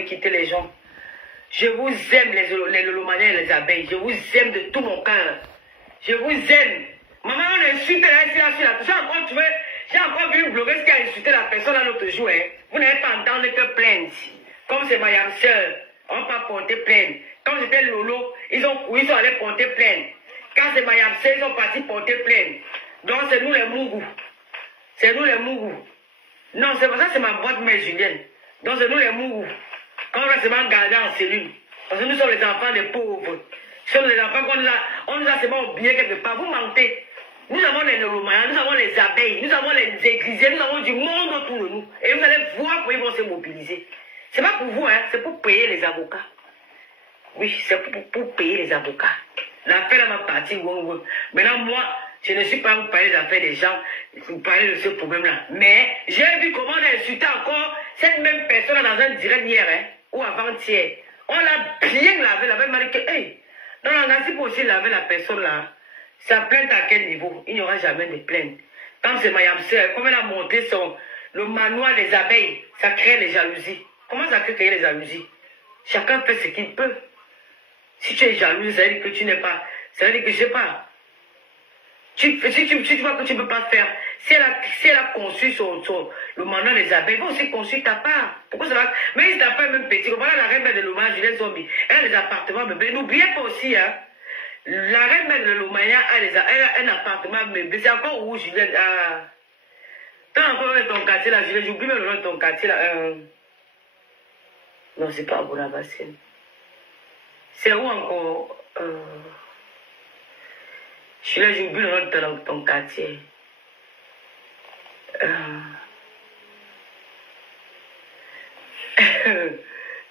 quitter les gens. Je vous aime les lolomaniens et les abeilles. Je vous aime de tout mon cœur. Je vous aime. Maman, on insulte là. J'ai encore vu une blogueuse qui a insulté la personne l'autre jour. Hein. Vous n'avez pas entendu que plainte. Comme c'est ma soeur, on n'a pas porté plainte. Comme c'était Lolo, ils sont allés porter plainte. Quand c'est ma soeur, ils sont partis porter plainte. Donc c'est nous les mougous. C'est nous les mougous. Non, c'est pour ça que c'est ma boîte mère Julienne. Donc c'est nous les mougous. Quand on va seulement garder en cellule. Parce que nous sommes les enfants des pauvres. Nous sommes les enfants qu'on nous a seulement oubliés quelque part. Vous mentez. Nous avons les lolomaniens, nous avons les abeilles, nous avons les églisiers, nous avons du monde autour de nous. Et vous allez voir comment ils vont se mobiliser. C'est pas pour vous, hein, c'est pour payer les avocats. Oui, c'est pour payer les avocats. L'affaire va partir. Maintenant, moi, je ne suis pas vous parler des affaires des gens, vous parler de ce problème-là. Mais j'ai vu comment on a insulté encore cette même personne dans un direct hier, hein, ou avant-hier. On l'a bien lavé, la même que, hey, non, si pour aussi laver la personne là, sa plainte à quel niveau? Il n'y aura jamais de plainte. Comme c'est Mayam Sœur, comme elle a monté le manoir des abeilles, ça crée les jalousies. Comment ça crée les jalousies? Chacun fait ce qu'il peut. Si tu es jaloux, ça veut dire que tu n'es pas. Ça veut dire que je sais pas. Si tu vois que tu ne peux pas faire, si elle a conçu le manoir des abeilles, elle va aussi construire ta part. Pourquoi ça va? Mais si ta part est même petit, voilà la reine de l'hommage, Julienne Zombie. Elle a des appartements meublés. N'oubliez pas aussi, hein. La reine de l'Omania, elle a un appartement meublé. C'est encore où, Julienne? T'as encore ton quartier là, Julienne? J'oublie même le nom de ton quartier là. Non, c'est pas à Bonabassine. C'est où encore? Julienne, j'oublie le nom de ton quartier.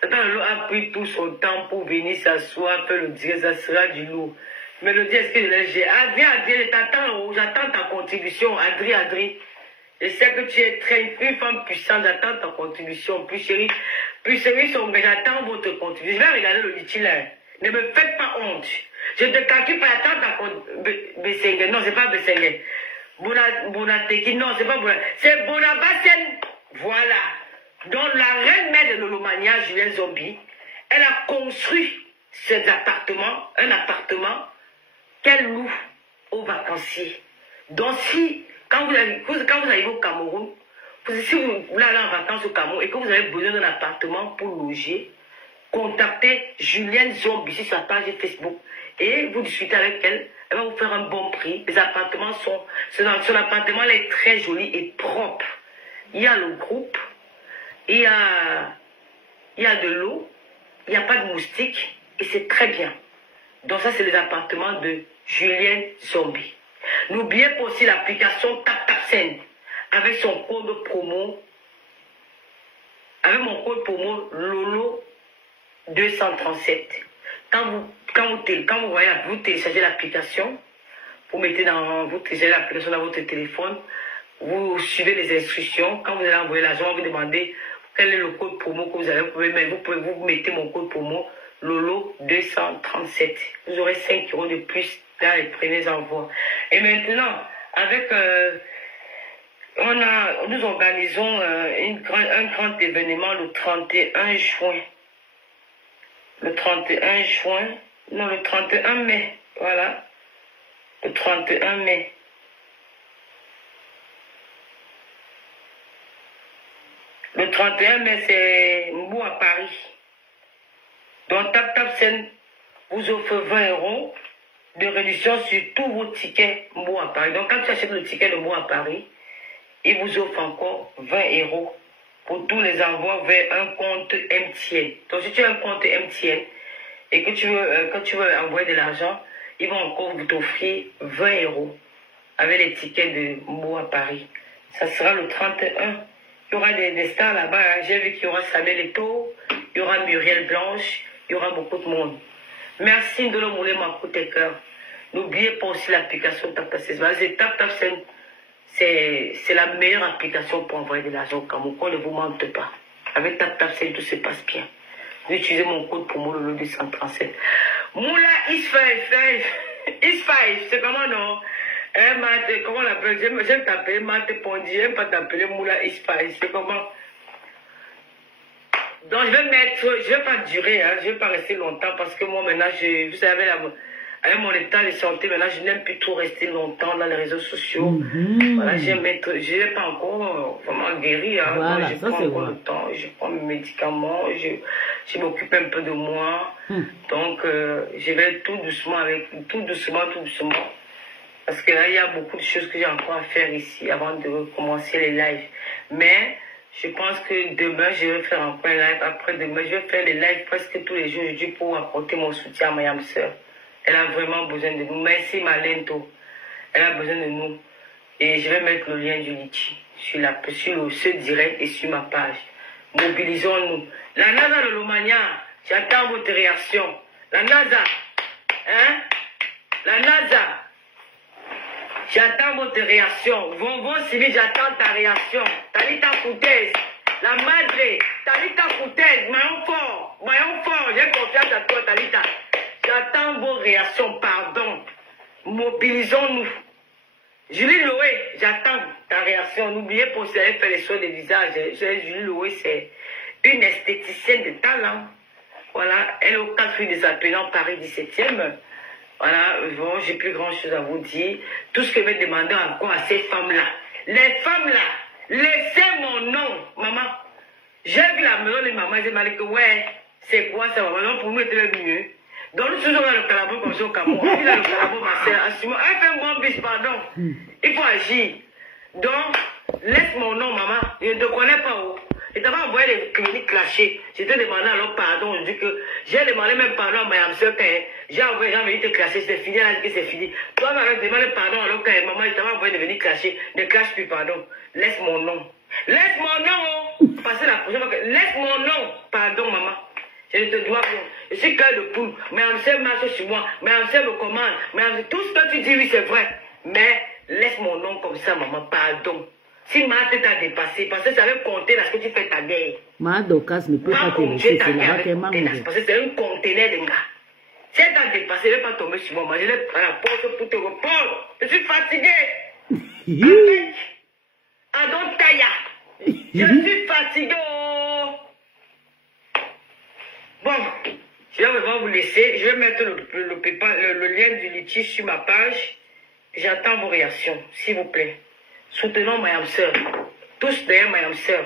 Attends, l'eau a pris tout son temps pour venir s'asseoir, faire le direct, ça sera du lourd. Mais le direct, est-ce que j'ai Adrien, j'attends ta contribution, Adrien. Je sais que tu es une femme puissante, j'attends ta contribution. Plus chérie, j'attends votre contribution. Je vais regarder le titulaire. Ne me faites pas honte. Je te calcule pas, attends ta contribution. Non, c'est pas Bessengue. Bonateki, non, c'est pas Bonateki. C'est Bonabassène. Voilà. Donc la reine mère de l'Olomania, Julienne Zombie, elle a construit cet appartement, un appartement qu'elle loue aux vacanciers. Donc si, quand vous arrivez au Cameroun, si vous allez en vacances au Cameroun et que vous avez besoin d'un appartement pour loger, contactez Julienne Zombie sur sa page Facebook et vous discutez avec elle. Elle va vous faire un bon prix. Les appartements son appartement elle est très joli et propre. Il y a le groupe. Il y a de l'eau, il n'y a pas de moustiques et c'est très bien. Donc ça, c'est les appartements de Julienne Zombie. N'oubliez pas aussi l'application TapTapSend avec son code promo, avec mon code promo Lolo 237. Quand vous téléchargez l'application, vous téléchargez l'application dans votre téléphone, vous suivez les instructions. Quand vous allez envoyer l'argent, vous demandez quel est le code promo que vous avez. Vous mettez mon code promo Lolo 237. Vous aurez 5 € de plus dans les premiers envois. Et maintenant, avec nous organisons un grand événement le 31 juin. Le 31 mai. Voilà. Le 31 mai. Le 31 mai, c'est Mbou à Paris. Donc, TapTapSend vous offre 20 € de réduction sur tous vos tickets Mbou à Paris. Donc, quand tu achètes le ticket de Mbou à Paris, il vous offre encore 20 € pour tous les envois vers un compte MTN. Donc, si tu as un compte MTN et que tu veux envoyer de l'argent, ils vont encore vous offrir 20 € avec les tickets de Mbou à Paris. Ça sera le 31. Il y aura des stars là-bas. Hein. J'ai vu qu'il y aura Samuel Eto'o, il y aura Muriel Blanche, il y aura beaucoup de monde. Merci de le mouler ma côte et cœur. N'oubliez pas aussi l'application TapTapSend. TapTapSend, c'est la meilleure application pour envoyer de l'argent au Cameroun. Qu'on ne vous mente pas. Avec TapTapSend, tout se passe bien. Vous utilisez mon code pour moi, le 237. Moula is five. C'est comment non? Comment on l'appelle? J'aime t'appeler Mate Pondi, j'aime pas t'appeler Moula Ispaï. C'est comment? Donc, je vais pas durer, hein, je vais pas rester longtemps parce que moi, maintenant, vous savez, avec mon état de santé, maintenant, je n'aime plus trop rester longtemps dans les réseaux sociaux. Voilà, je n'ai pas encore vraiment guéri, hein, voilà, donc je prends encore le temps, je prends mes médicaments, je m'occupe un peu de moi. Donc, je vais tout doucement, tout doucement. Parce que là, il y a beaucoup de choses que j'ai encore à faire ici avant de commencer les lives. Mais, je pense que demain, je vais faire encore un live. Après demain, je vais faire des lives presque tous les jours aujourd'hui pour apporter mon soutien à ma âme sœur. Elle a vraiment besoin de nous. Merci Malento. Elle a besoin de nous. Et je vais mettre le lien du Litchi sur ce direct et sur ma page. Mobilisons-nous. La NASA de l'Omania, j'attends votre réaction. La NASA, hein? La NASA, j'attends votre réaction. Vonvon Sylvie, j'attends ta réaction. Talita Foutaise, la madre, Talita Foutaise, maillon fort, j'ai confiance à toi, Talita. J'attends vos réactions, pardon. Mobilisons-nous. Julie Loé, j'attends ta réaction. N'oubliez pas si elle fait les soins de visage. Julie Loé, c'est une esthéticienne de talent. Voilà, elle est au 4 rue des Appelants, Paris 17e. Voilà, bon, j'ai plus grand chose à vous dire. Tout ce que je vais demander encore à ces femmes-là. Les femmes-là, laissez mon nom, maman. J'ai vu la maison de maman, j'ai dit que ouais, c'est quoi ça, maman? Pour nous, c'était mieux. Donc, nous sommes dans le Calabon comme ça au Cameroun. Puis là, le Calabon, ma sœur, assume. Elle fait un bon bis, pardon. Il faut agir. Donc, laisse mon nom, maman. Je ne te connais pas où. Je t'avais envoyé des cliniques clashées. Je t'ai demandé alors pardon. Je dis que j'ai demandé même pardon à ma sœur quand j'ai envoyé, j'ai envie de te clasher. C'est fini, elle a dit que c'est fini. Toi, tu demandé pardon alors quand maman, je t'avais envoyé de venir clasher. Ne clash plus, pardon. Laisse mon nom. Laisse mon nom. Passez la prochaine fois. Laisse mon nom. Pardon, maman. Je ne te dois pas. Je suis cœur de poule. Mais Amsel marche sur moi. Mais Amsel me commande. Mais tout ce que tu dis, oui, c'est vrai. Mais laisse mon nom comme ça, maman. Pardon. Si ma tête a dépassé, parce que ça veut compter là ce que tu fais ta guerre. Ma Docas ne peut pas te laisser. C'est là qu'elle m'a mis. Parce que c'est un conteneur de gars. Si elle t'a dépassé, elle ne va pas tomber sur moi. Je l'ai à la porte pour te répondre. Je suis fatigué. Avec Adon Kaya. Je suis fatigué. Bon, je vais vraiment vous laisser. Je vais mettre le lien du Litchi sur ma page. J'attends vos réactions, s'il vous plaît. Soutenons ma âme sœur. Tous derrière ma âme sœur.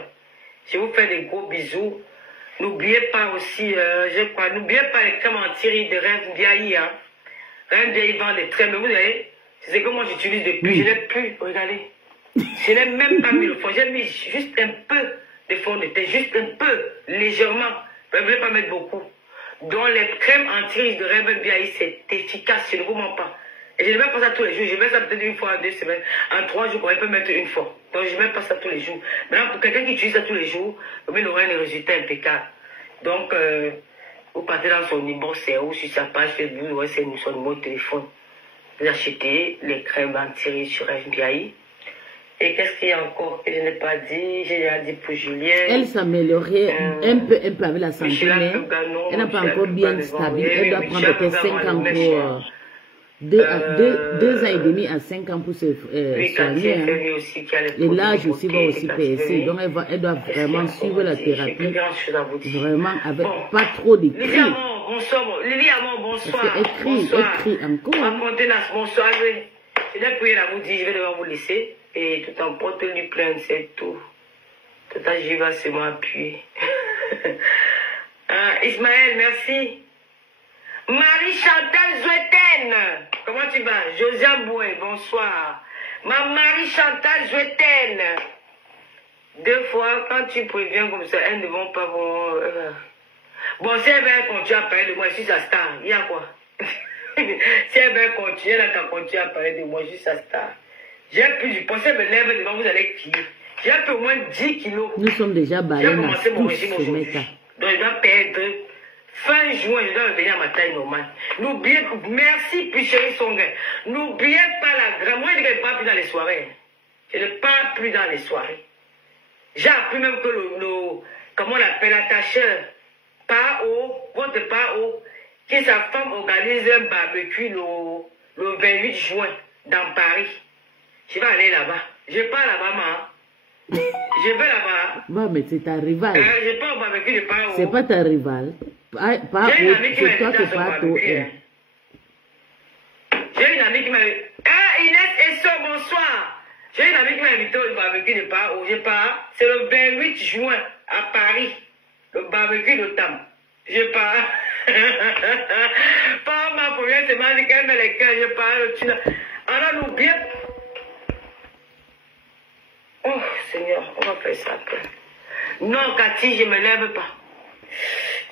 Je vous fais des gros bisous. N'oubliez pas aussi, n'oubliez pas les crèmes anti-rides de Rêve Vieilli. Hein. Rêve Vieilli vend des crèmes. Mais vous savez, c'est ce que moi j'utilise depuis. Je n'ai plus, regardez. Je n'ai même pas mis le fond. J'ai mis juste un peu de fond de teint, juste un peu, légèrement. Je ne voulais pas mettre beaucoup. Donc les crèmes anti-rides de Rêve Vieilli, c'est efficace, je ne vous mens pas. Et je ne mets pas ça tous les jours. Je mets ça peut-être une fois en 2 semaines. En 3 jours, on peut mettre une fois. Donc, je ne mets pas ça tous les jours. Maintenant, pour quelqu'un qui utilise ça tous les jours, il aura un résultat impeccable. Donc, vous partez dans son inbox ou sur sa page Facebook, vous aurez son numéro de téléphone. Vous achetez les crèmes anti-rides sur FBI. Et qu'est-ce qu'il y a encore que je n'ai pas dit? J'ai déjà dit pour Julien. Elle s'améliorait un peu avec la santé, mais elle n'a pas encore bien stable. Elle doit prendre peut-être 5 ans pour... 2 ans et demi à 5 ans pour se soigner. Et l'âge aussi va aussi baisser. Donc elle doit vraiment suivre la thérapie. Vraiment avec pas trop d'écrit. Lily Amon, bonsoir. Écrit encore. Bonsoir. Je vais prier à vous dire, je vais devoir vous laisser. Et tout en porte lui plein, c'est tout. Tout à j'y vais se m'appuyer. Ismaël, merci. Marie-Chantal Zoueten, comment tu vas? Josiane Boué, bonsoir. Ma Marie-Chantal Zoueten. 2 fois, quand tu préviens comme ça, elles ne vont pas voir. Bon, si elle veut continuer à parler de moi, je suis sa star. Il y a quoi? Si elle veut continuer, elle a continuer à parler de moi, je suis sa star. J'ai plus du poids, si elle me lève devant, vous allez crier. J'ai un peu au moins 10 kilos. Nous sommes déjà balancés. J'ai commencé mon régime aujourd'hui. Donc, je dois perdre. Fin juin, je dois revenir à ma taille normale. N'oubliez pas, merci, puis chérie Songa. N'oubliez pas la grande. Moi, je ne parle plus dans les soirées. Je ne parle plus dans les soirées. J'ai appris même que comment on l'appelle, l'attacheur, votre Pao, que sa femme organise un barbecue le 28 juin dans Paris. Je vais aller là-bas. Je pars là-bas, maman. Je vais là-bas. Bah, mais c'est ta rivale. Je pas au barbecue, je pars au... C'est pas ta rivale. C'est toi qui pars au... J'ai une amie qui m'a... Ah, Inès et so, bonsoir. J'ai une amie qui m'a invité au barbecue de part où je pars. C'est le 28 juin à Paris. Le barbecue de Tam. Je pars. Pas ma première semaine, quand même les cœurs, je pars. Alors, n'oubliez pas. Oh, Seigneur, on va faire ça après. Non, Cathy, je ne me lève pas.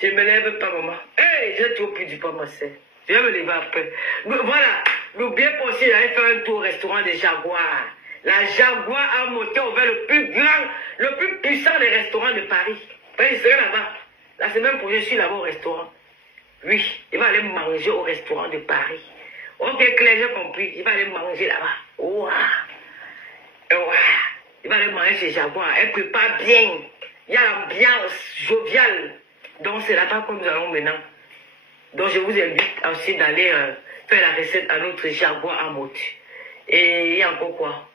Je ne me lève pas, maman. Hey, j'ai trop pris du pain, ma sœur. Je vais me lever après. Voilà, n'oubliez pas aussi d'aller faire un tour au restaurant des Jaguars. La Jaguar a monté ouvert le plus grand, le plus puissant des restaurants de Paris. Je serai là-bas. La semaine prochaine, je suis là-bas au restaurant. Oui, il va aller manger au restaurant de Paris. Ok, Claire, j'ai compris. Il va aller manger là-bas. Ouah. Ouah. Il va aller manger chez Jaguar. Elle prépare bien. Il y a l'ambiance joviale. Donc, c'est là-bas que nous allons maintenant. Donc, je vous invite aussi d'aller faire la recette à notre Jaguar à Motte. Et il y a encore quoi?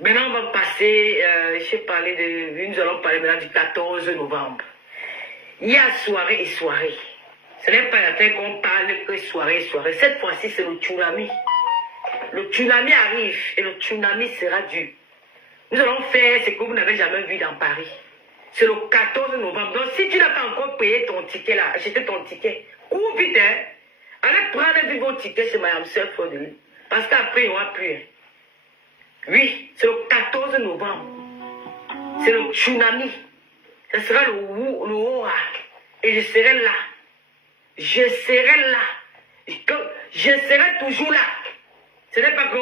Maintenant, on va passer, nous allons parler maintenant du 14 novembre. Il y a soirée et soirée. Ce n'est pas la peine qu'on parle que soirée et soirée. Cette fois-ci, c'est le tsunami. Le tsunami arrive et le tsunami sera dur. Nous allons faire ce que vous n'avez jamais vu dans Paris. C'est le 14 novembre. Donc, si tu n'as pas encore payé ton ticket là, acheté ton ticket, cours vite, hein. Allez prendre vos tickets chez Mme Sœur Fodeli. Parce qu'après, il n'y aura plus. Hein. Oui, c'est le 14 novembre. C'est le tsunami. Ce sera le Oura. Et je serai là. Je serai là. Je serai toujours là. Ce n'est pas que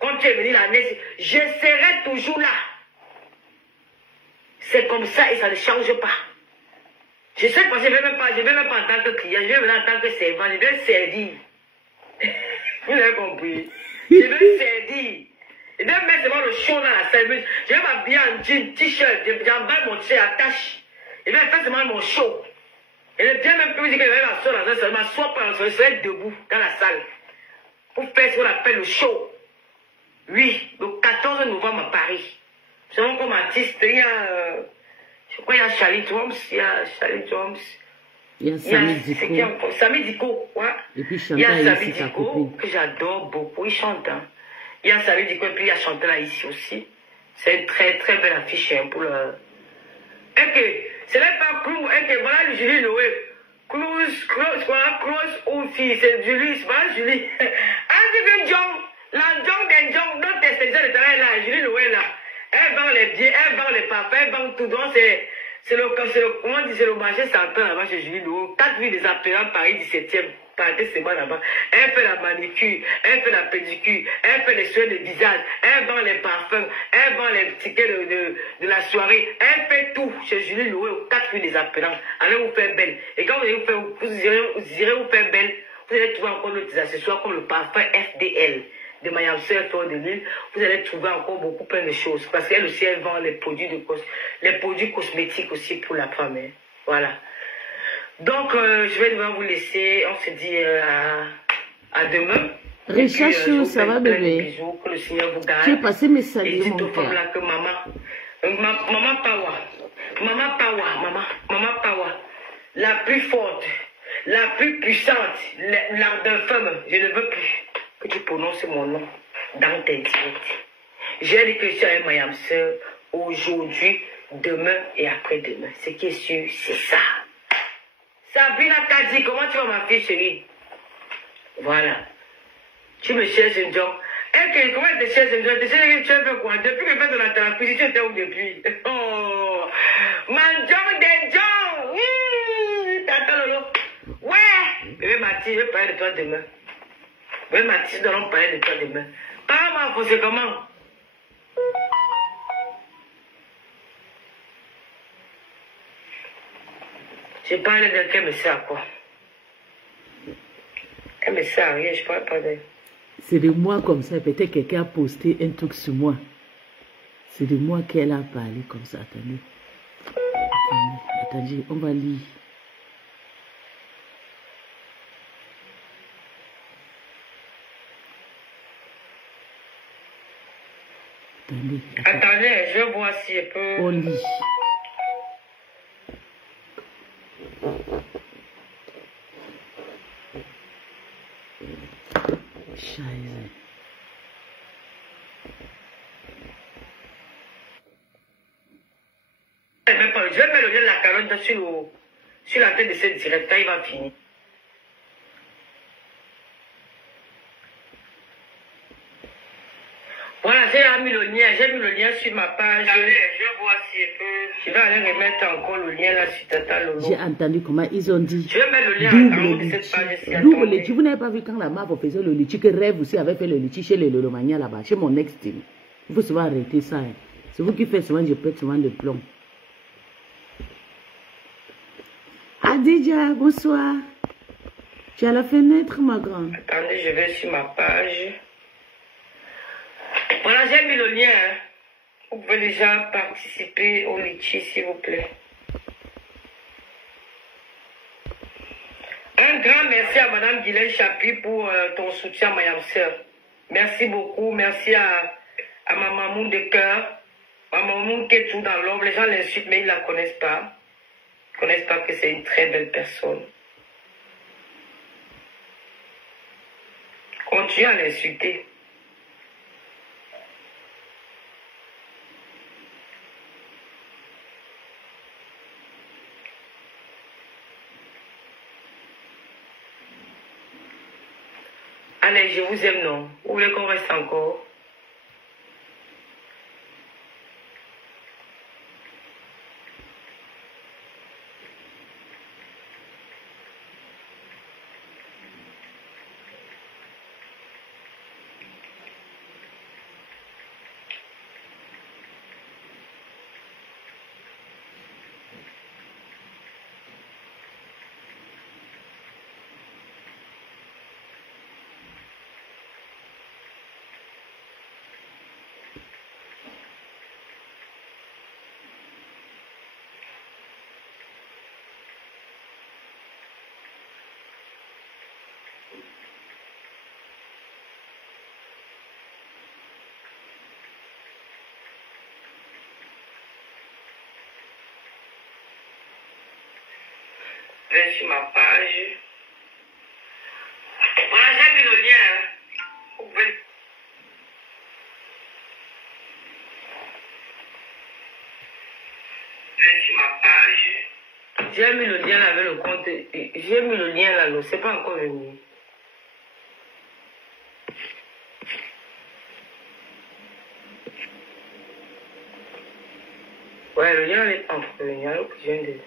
quand tu es venu l'année, je serai toujours là. C'est comme ça et ça ne change pas. Je sais pas, je ne vais même pas en tant que client, je vais venir en tant que servant, je vais servir. Vous avez compris? Je vais servir. Et même seulement le show dans la salle, je vais m'habiller en jean, t-shirt, j'emballe mon t-shirt, attache. Et bien, faire seulement mon show. Et le bien même plus que je vais m'asseoir dans un salon, m'asseoir pas dans un serai debout dans la salle. Pour faire ce qu'on appelle le show. Oui, le 14 novembre à Paris. Nous savons comme artiste, il y a, je crois, il y a Charlie Drums, il y a Sami Diko. Sami Diko, ouais. Et puis il y a Sami ici, Diko, que j'adore beaucoup, il chante. Hein. Il y a Sami Diko, et puis il y a Chantela ici aussi. C'est une très très belle affiche hein, pour le... Et que, ce n'est pas Clou, et que voilà le Julie Noé. Close, ou fille, c'est Julie, c'est pas Julie. African John, la John des John, notre extension de travail là, Julie Noé là. Elle vend les billets, elle vend les parfums, elle vend tout. Donc c'est le marché central là-bas chez Julie Noé. 4 villes des appelants Paris 17e. Partez seulement là-bas. Elle fait la manicure, elle fait la pédicure, elle fait les soins de visage, elle vend les parfums, elle vend les tickets de la soirée, elle fait tout chez Julie Loué aux 4 rues des appelants. Allez vous faire belle. Et quand vous irez vous faire belle, vous allez trouver encore d'autres accessoires comme le parfum FDL de Mme Sœur Fleur de Lille. Vous allez trouver encore beaucoup plein de choses. Parce qu'elle aussi, elle vend les produits cosmétiques aussi pour la femme. Hein. Voilà. Donc, je vais devoir vous laisser. On se dit à demain. Richard Chou, ça va bébé? Bisous, que le Seigneur vous garde. Tu es passé mes saluts, et dites mon aux femmes là que maman Power, la plus forte, la plus puissante, l'art de femme, je ne veux plus que tu prononces mon nom dans tes directs. J'ai des questions avec ma sœur aujourd'hui, demain et après-demain. Ce qui est sûr, c'est ça. Sabrina Kazi, comment tu vas ma fille chérie? Voilà. Tu me cherches un job. Et comment tu te cherches un job? Tu as fait quoi? Depuis que je fais de la thérapie, tu étais où depuis? Oh! Manjong Denjong! Oui! Tata Lolo. Ouais! Bébé Mathis, je vais parler de toi demain. Bébé Mathis, nous allons parler de toi demain. Ah, ma c'est comment? Je parle de quel me sert à quoi? Elle me sert à rien, je parle pas d'elle. C'est de moi comme ça, peut-être quelqu'un a posté un truc sur moi. C'est de moi qu'elle a parlé comme ça, attendez. Attendez, on va lire. Attendez, je vais voir si je peux... Au lit. Scheiße. Je vais mettre le lien de la carotte sur la tête de ce directeur, il va finir. Voilà, j'ai mis le lien sur ma page. Allez, je vais voir si je peux. Je vais aller remettre encore le lien là sur Tata Lolo. J'ai entendu comment ils ont dit. Je vais mettre le lien en haut de cette page. Double litchi. Vous n'avez pas vu quand la MAF faisait le litchi, que Rêve aussi avait fait le litchi chez les Lolomania là-bas, chez mon ex-team. Il faut souvent arrêter ça. Hein. C'est vous qui faites souvent, je pète souvent de plomb. Adidja, bonsoir. Tu es à la fenêtre, ma grande. Attendez, je vais sur ma page. Voilà, j'ai mis le lien. Hein. Vous pouvez déjà participer au litchi, s'il vous plaît. Un grand merci à Madame Guylaine Chapuis pour ton soutien, Mayam Sœur. Merci beaucoup. Merci à ma maman de cœur. Ma maman qui est tout dans l'ombre. Les gens l'insultent, mais ils ne la connaissent pas. Ils ne connaissent pas que c'est une très belle personne. Continuez à l'insulter. Allez, je vous aime, non? Vous voulez qu'on reste encore? Sur ma page. Voilà, j'ai mis le lien. Hein. Vous pouvez... Sur ma page. J'ai mis le lien là avec le compte. J'ai mis le lien là, c'est pas encore venu. Ouais, le lien est entre venir. Alors que je viens de...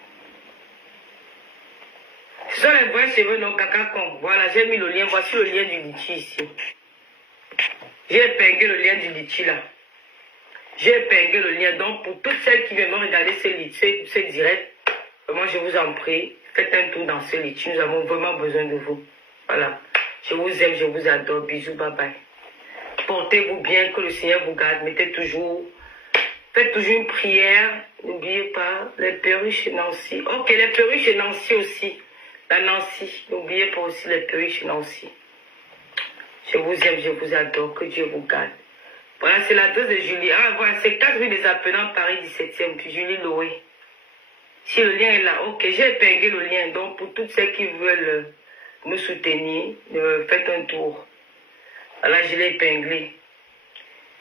Ce sont les vrais cheveux, non, caca con. Voilà, j'ai mis le lien. Voici le lien du litchi ici. J'ai épinglé le lien du litchi là. J'ai épinglé le lien. Donc, pour toutes celles qui viennent regarder ce direct, vraiment, je vous en prie, faites un tour dans ce litchi. Nous avons vraiment besoin de vous. Voilà. Je vous aime, je vous adore. Bisous, bye bye. Portez-vous bien, que le Seigneur vous garde. Faites toujours une prière. N'oubliez pas les perruches chez Nancy. Ok, les perruches chez Nancy aussi. La Nancy, n'oubliez pas aussi les perruches Nancy. Je vous aime, je vous adore, que Dieu vous garde. Voilà, c'est l'adresse de Julie. Ah, voilà, c'est 4 rue des Appelants, Paris 17e, Julie Loé. Si le lien est là, ok, j'ai épinglé le lien. Donc, pour toutes celles qui veulent me soutenir, faites un tour. Voilà, je l'ai épinglé.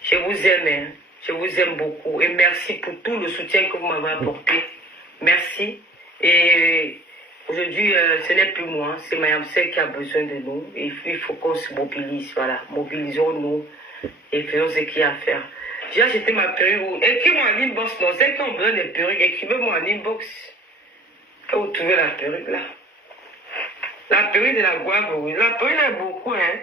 Je vous aime, hein. Je vous aime beaucoup. Et merci pour tout le soutien que vous m'avez apporté. Merci. Et... aujourd'hui, ce n'est plus moi, c'est Mayam Sœur qui a besoin de nous. Et il faut qu'on se mobilise, voilà. Mobilisons-nous et faisons ce qu'il y a à faire. J'ai acheté ma perruque. Écrivez-moi en inbox, non, ceux qui ont besoin de perruques, écrivez-moi en inbox. Quand vous trouvez la perruque là. La perruque de la guave, oui. La perruque là, beaucoup, hein.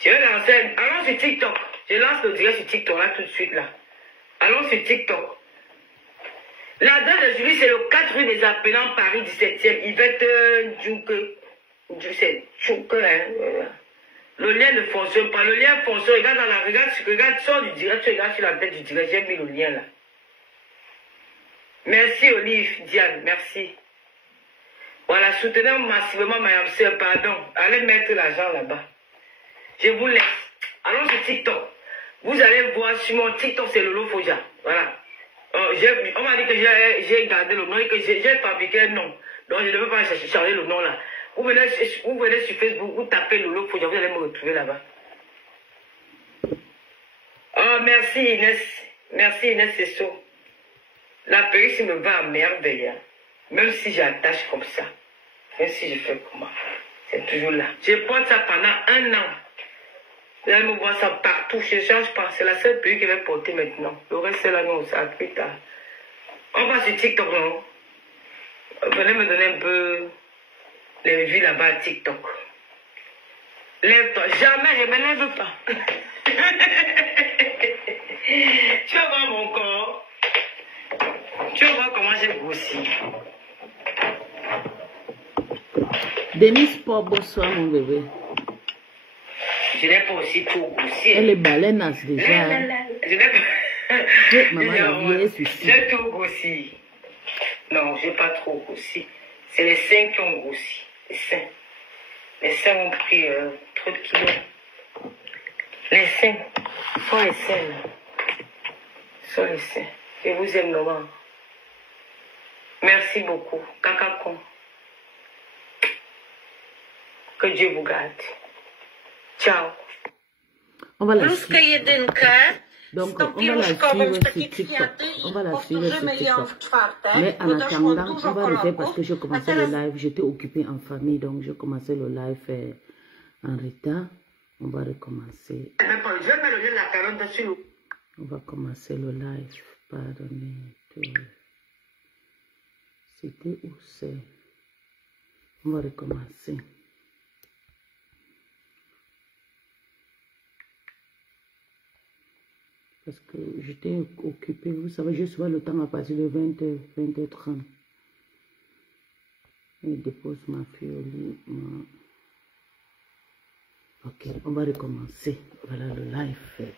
Je vais lancer. Allons sur TikTok. Je lance le direct sur TikTok là tout de suite là. Allons sur TikTok. L'adresse de Julie, c'est le 4 rue des Appelants, Paris 17e. Yvette Djouke. Djouke, hein. Le lien ne fonctionne pas. Le lien fonctionne. Regarde dans la regarde, sors du direct, tu regardes sur la tête du direct. J'ai mis le lien là. Merci Olive, Diane, merci. Voilà, soutenez massivement Mayam Sœur, pardon. Allez mettre l'argent là-bas. Je vous laisse. allons sur TikTok. Vous allez voir sur mon TikTok, c'est Lolo Foja. Voilà. On m'a dit que j'ai gardé le nom et que j'ai fabriqué un nom. Donc je ne veux pas changer le nom là. Vous venez sur Facebook, vous tapez Lolo Foja, vous allez me retrouver là-bas. Oh, merci Inès. Merci Inès, c'est ça. La perruque me va à merveille. Même si j'attache comme ça. Même si je fais comment. C'est toujours là. Je porte ça pendant 1 an. Vous allez me voir ça partout. Je ne change pas. C'est la seule perruque que je vais porter maintenant. Le reste, c'est là, non, ça plus tard. On va sur TikTok, non? Venez me donner un peu les vues là-bas à TikTok. Lève-toi. Jamais, je ne me lève pas. Tu vas voir mon corps. Tu vas voir comment j'ai grossi. Denis Pop, bonsoir mon bébé. Je n'ai pas aussi trop grossi. Elle est baleineuse déjà. Je n'ai pas... Maman, j'ai tout grossi. Non, je n'ai pas trop grossi. C'est les seins qui ont grossi. Les seins. Les seins ont pris trop de kilos. Les seins. Sont les seins. Sont les seins. Je vous aime, maman. Merci beaucoup. Kakakon. Que Dieu vous garde. Ciao. On va la suivre. Donc, on va la suivre sur TikTok. On va la suivre sur TikTok. Mais en attendant, on va le faire parce que j'ai commencé le live. J'étais occupée en famille, donc j'ai commencé le live en retard. On va recommencer. On va commencer le live. Pardonnez. C'était où c'est? On va recommencer. Parce que j'étais occupée. Vous savez, je suis le temps à partir de 20h, 20h30. Et dépose ma fille au lit. Ok, on va recommencer. Voilà le live.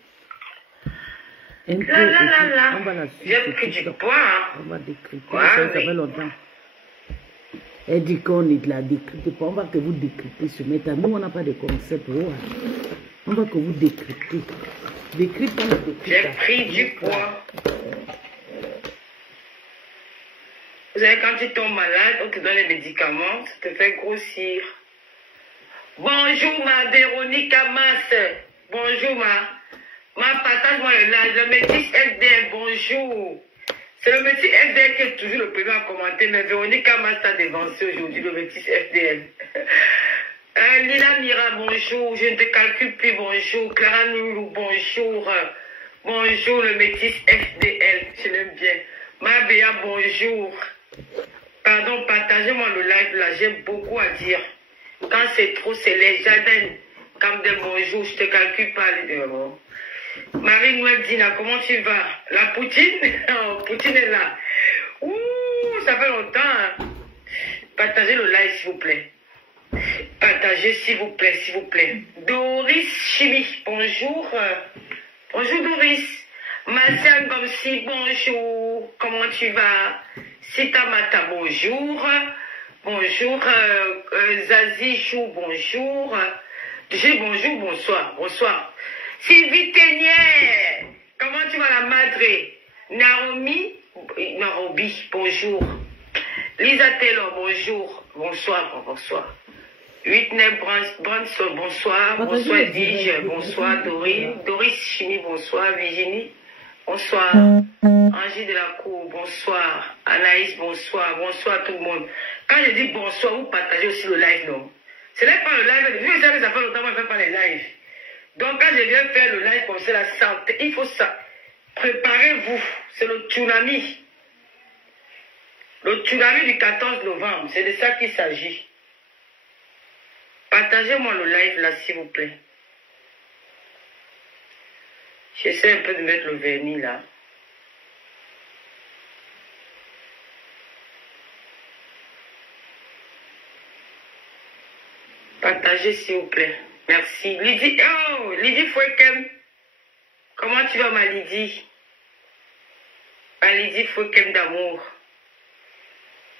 Un peu, on va la suivre. On va décrypter. Ça fait longtemps. Elle dit qu'on ne la décrypte pas. On va que vous décryptez ce méta. Nous, on n'a pas de concept. On va que vous décryptez. Décrypte, on décrypte. J'ai pris du poids. Vous savez, quand tu tombes malade, on te donne les médicaments, ça te fait grossir. Bonjour ma Véronique Amas. Bonjour partage-moi le live. Le métis FDL, bonjour. C'est le métis FDL qui est toujours le premier à commenter, mais Véronique Amas t'a dévancé aujourd'hui, le métis FDL. Lila Mira, bonjour. Je ne te calcule plus, bonjour. Clara Noulou, bonjour. Bonjour, le métis FDL, je l'aime bien. Mabéa, bonjour. Pardon, partagez-moi le live là, j'ai beaucoup à dire. Quand c'est trop, c'est les jardins. Comme des bonjour, je te calcule pas. Marie-Noël Dina, comment tu vas? La Poutine? Oh, Poutine est là. Ouh, ça fait longtemps. Hein? Partagez le live, s'il vous plaît. Partagez, s'il vous plaît, s'il vous plaît. Doris Chimie, bonjour. Bonjour Doris. Marcia Gomsi, bonjour. Comment tu vas? Sita Mata, bonjour. Bonjour. Zazie Chou, bonjour. J'ai bonjour, bonsoir. Bonsoir. Sylvie Ténière, comment tu vas la madre? Naomi, bonjour. Lisa Taylor, bonjour. Bonsoir, bonsoir. Whitney Branson, bonsoir. Bonsoir Dige, bonsoir Dorine. Doris Chimie, bonsoir. Virginie, bonsoir. Angie de la Cour, bonsoir. Anaïs, bonsoir. Bonsoir tout le monde. Quand je dis bonsoir, vous partagez aussi le live, non? Ce n'est pas le live. Vu que ça fait longtemps que je ne fais pas les lives. Donc quand je viens faire le live comme c'est la santé, il faut ça. Préparez-vous. C'est le tsunami. Le tsunami du 14 novembre. C'est de ça qu'il s'agit. Partagez-moi le live là, s'il vous plaît. J'essaie un peu de mettre le vernis là. Partagez s'il vous plaît. Merci. Lydie, oh, Lydie Fouekem. Comment tu vas ma Lydie? Ma Lydie Fouekem d'amour.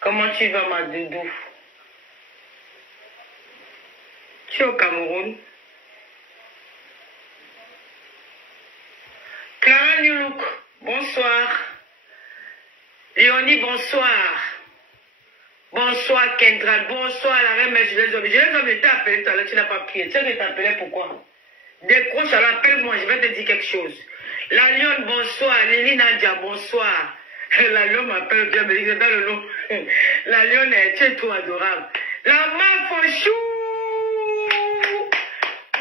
Comment tu vas ma doudou? Tu es au Cameroun? Clara Newlook, bonsoir. Léonie, bonsoir. Bonsoir Kendra, bonsoir la reine Juliette Zombie. Juliette Zombie t'a appelé tout à l'heure, tu n'as pas prié. Tu sais que t'appelais pourquoi? Décroche, alors appelle-moi, je vais te dire quelque chose. La Lyon, bonsoir. Lily Nadia, bonsoir. La Lyon m'appelle, je me dis, c'est dans le nom. La Lyon, tu es trop adorable. La Mafochou.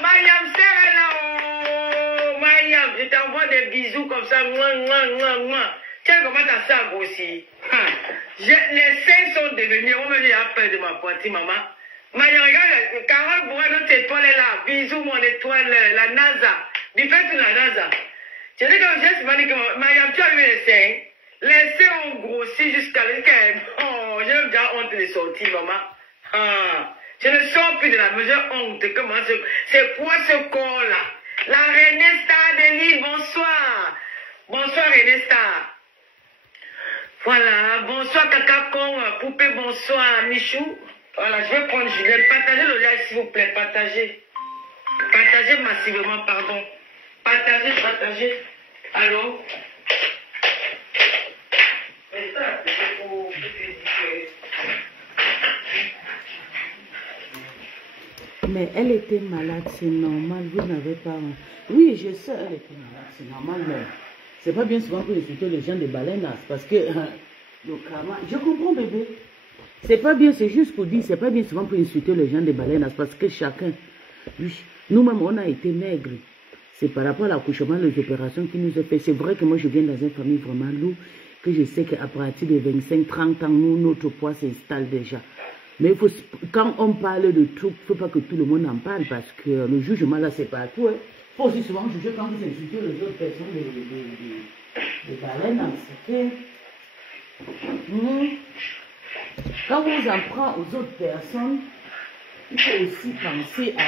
Mariam, c'est là. Oh, Mariam, je t'envoie des bisous comme ça. Tu sais comment t'as ça aussi? Les seins sont devenus, on me dit, à peur de ma poitrine, maman. Mariam, regarde, Carole Bourret, notre étoile est là. Bisous, mon étoile, la NASA. Du fait de la NASA. Je dis que j'ai dit que Mariam, tu as vu les seins? Les seins ont grossi jusqu'à oh, j'ai déjà honte de sortir, maman. Je ne sors plus de la mesure honte. C'est quoi ce corps-là? La René Star de Lille, bonsoir. Bonsoir René Star. Voilà, bonsoir Kakakon, Poupée, bonsoir Michou. Voilà, je vais prendre Julien. Partagez le live s'il vous plaît, partagez. Partagez massivement, pardon. Partagez. Allô? Mais elle était malade, c'est normal, vous n'avez pas... Oui, je sais, elle était malade, c'est normal, mais c'est pas bien souvent pour insulter les gens de Balenas, parce que le karma... Je comprends, bébé. C'est pas bien, c'est juste pour dire, c'est pas bien souvent pour insulter les gens de Balenas, parce que chacun... Nous-mêmes, on a été maigres. C'est par rapport à l'accouchement, les opérations qui nous ont fait. C'est vrai que moi, je viens dans une famille vraiment lourde, que je sais qu'à partir de 25-30 ans, nous, notre poids s'installe déjà. Mais il faut, quand on parle de trucs, il ne faut pas que tout le monde en parle, parce que le jugement, là, c'est partout. Il faut aussi souvent juger quand vous insultez les autres personnes de baleines. Quand on vous en prend aux autres personnes, il faut aussi penser à...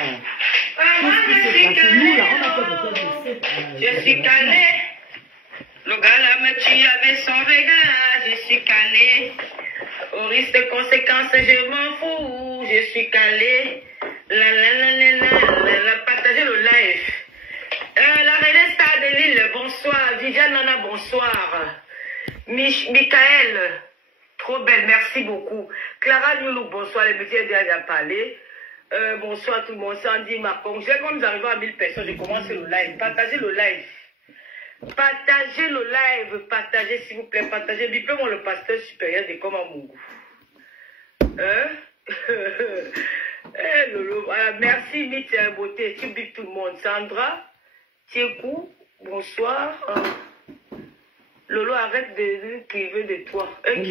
Je suis calé. Le gars là me tue avec son regard. Je suis calé. Au risque de conséquences, je m'en fous. Je suis calé. Partagez le live. La Reine Star de Lille, bonsoir. Viviane Nana, bonsoir. Michael, trop belle, merci beaucoup. Clara Newlook, bonsoir. Les métiers déjà parlé. Bonsoir tout le monde, Sandy Macon. Quand nous arrivons à 1000 personnes, je commence le live. Partagez le live. Partagez le live. Partagez s'il vous plaît. Partagez. Bipez-moi le pasteur supérieur de Komamougou. Lolo. Voilà, merci, Mitz Beauté. Tu bipes tout le monde. Sandra, Tiekou, bonsoir. Lolo, arrête de priver de toi. Ok.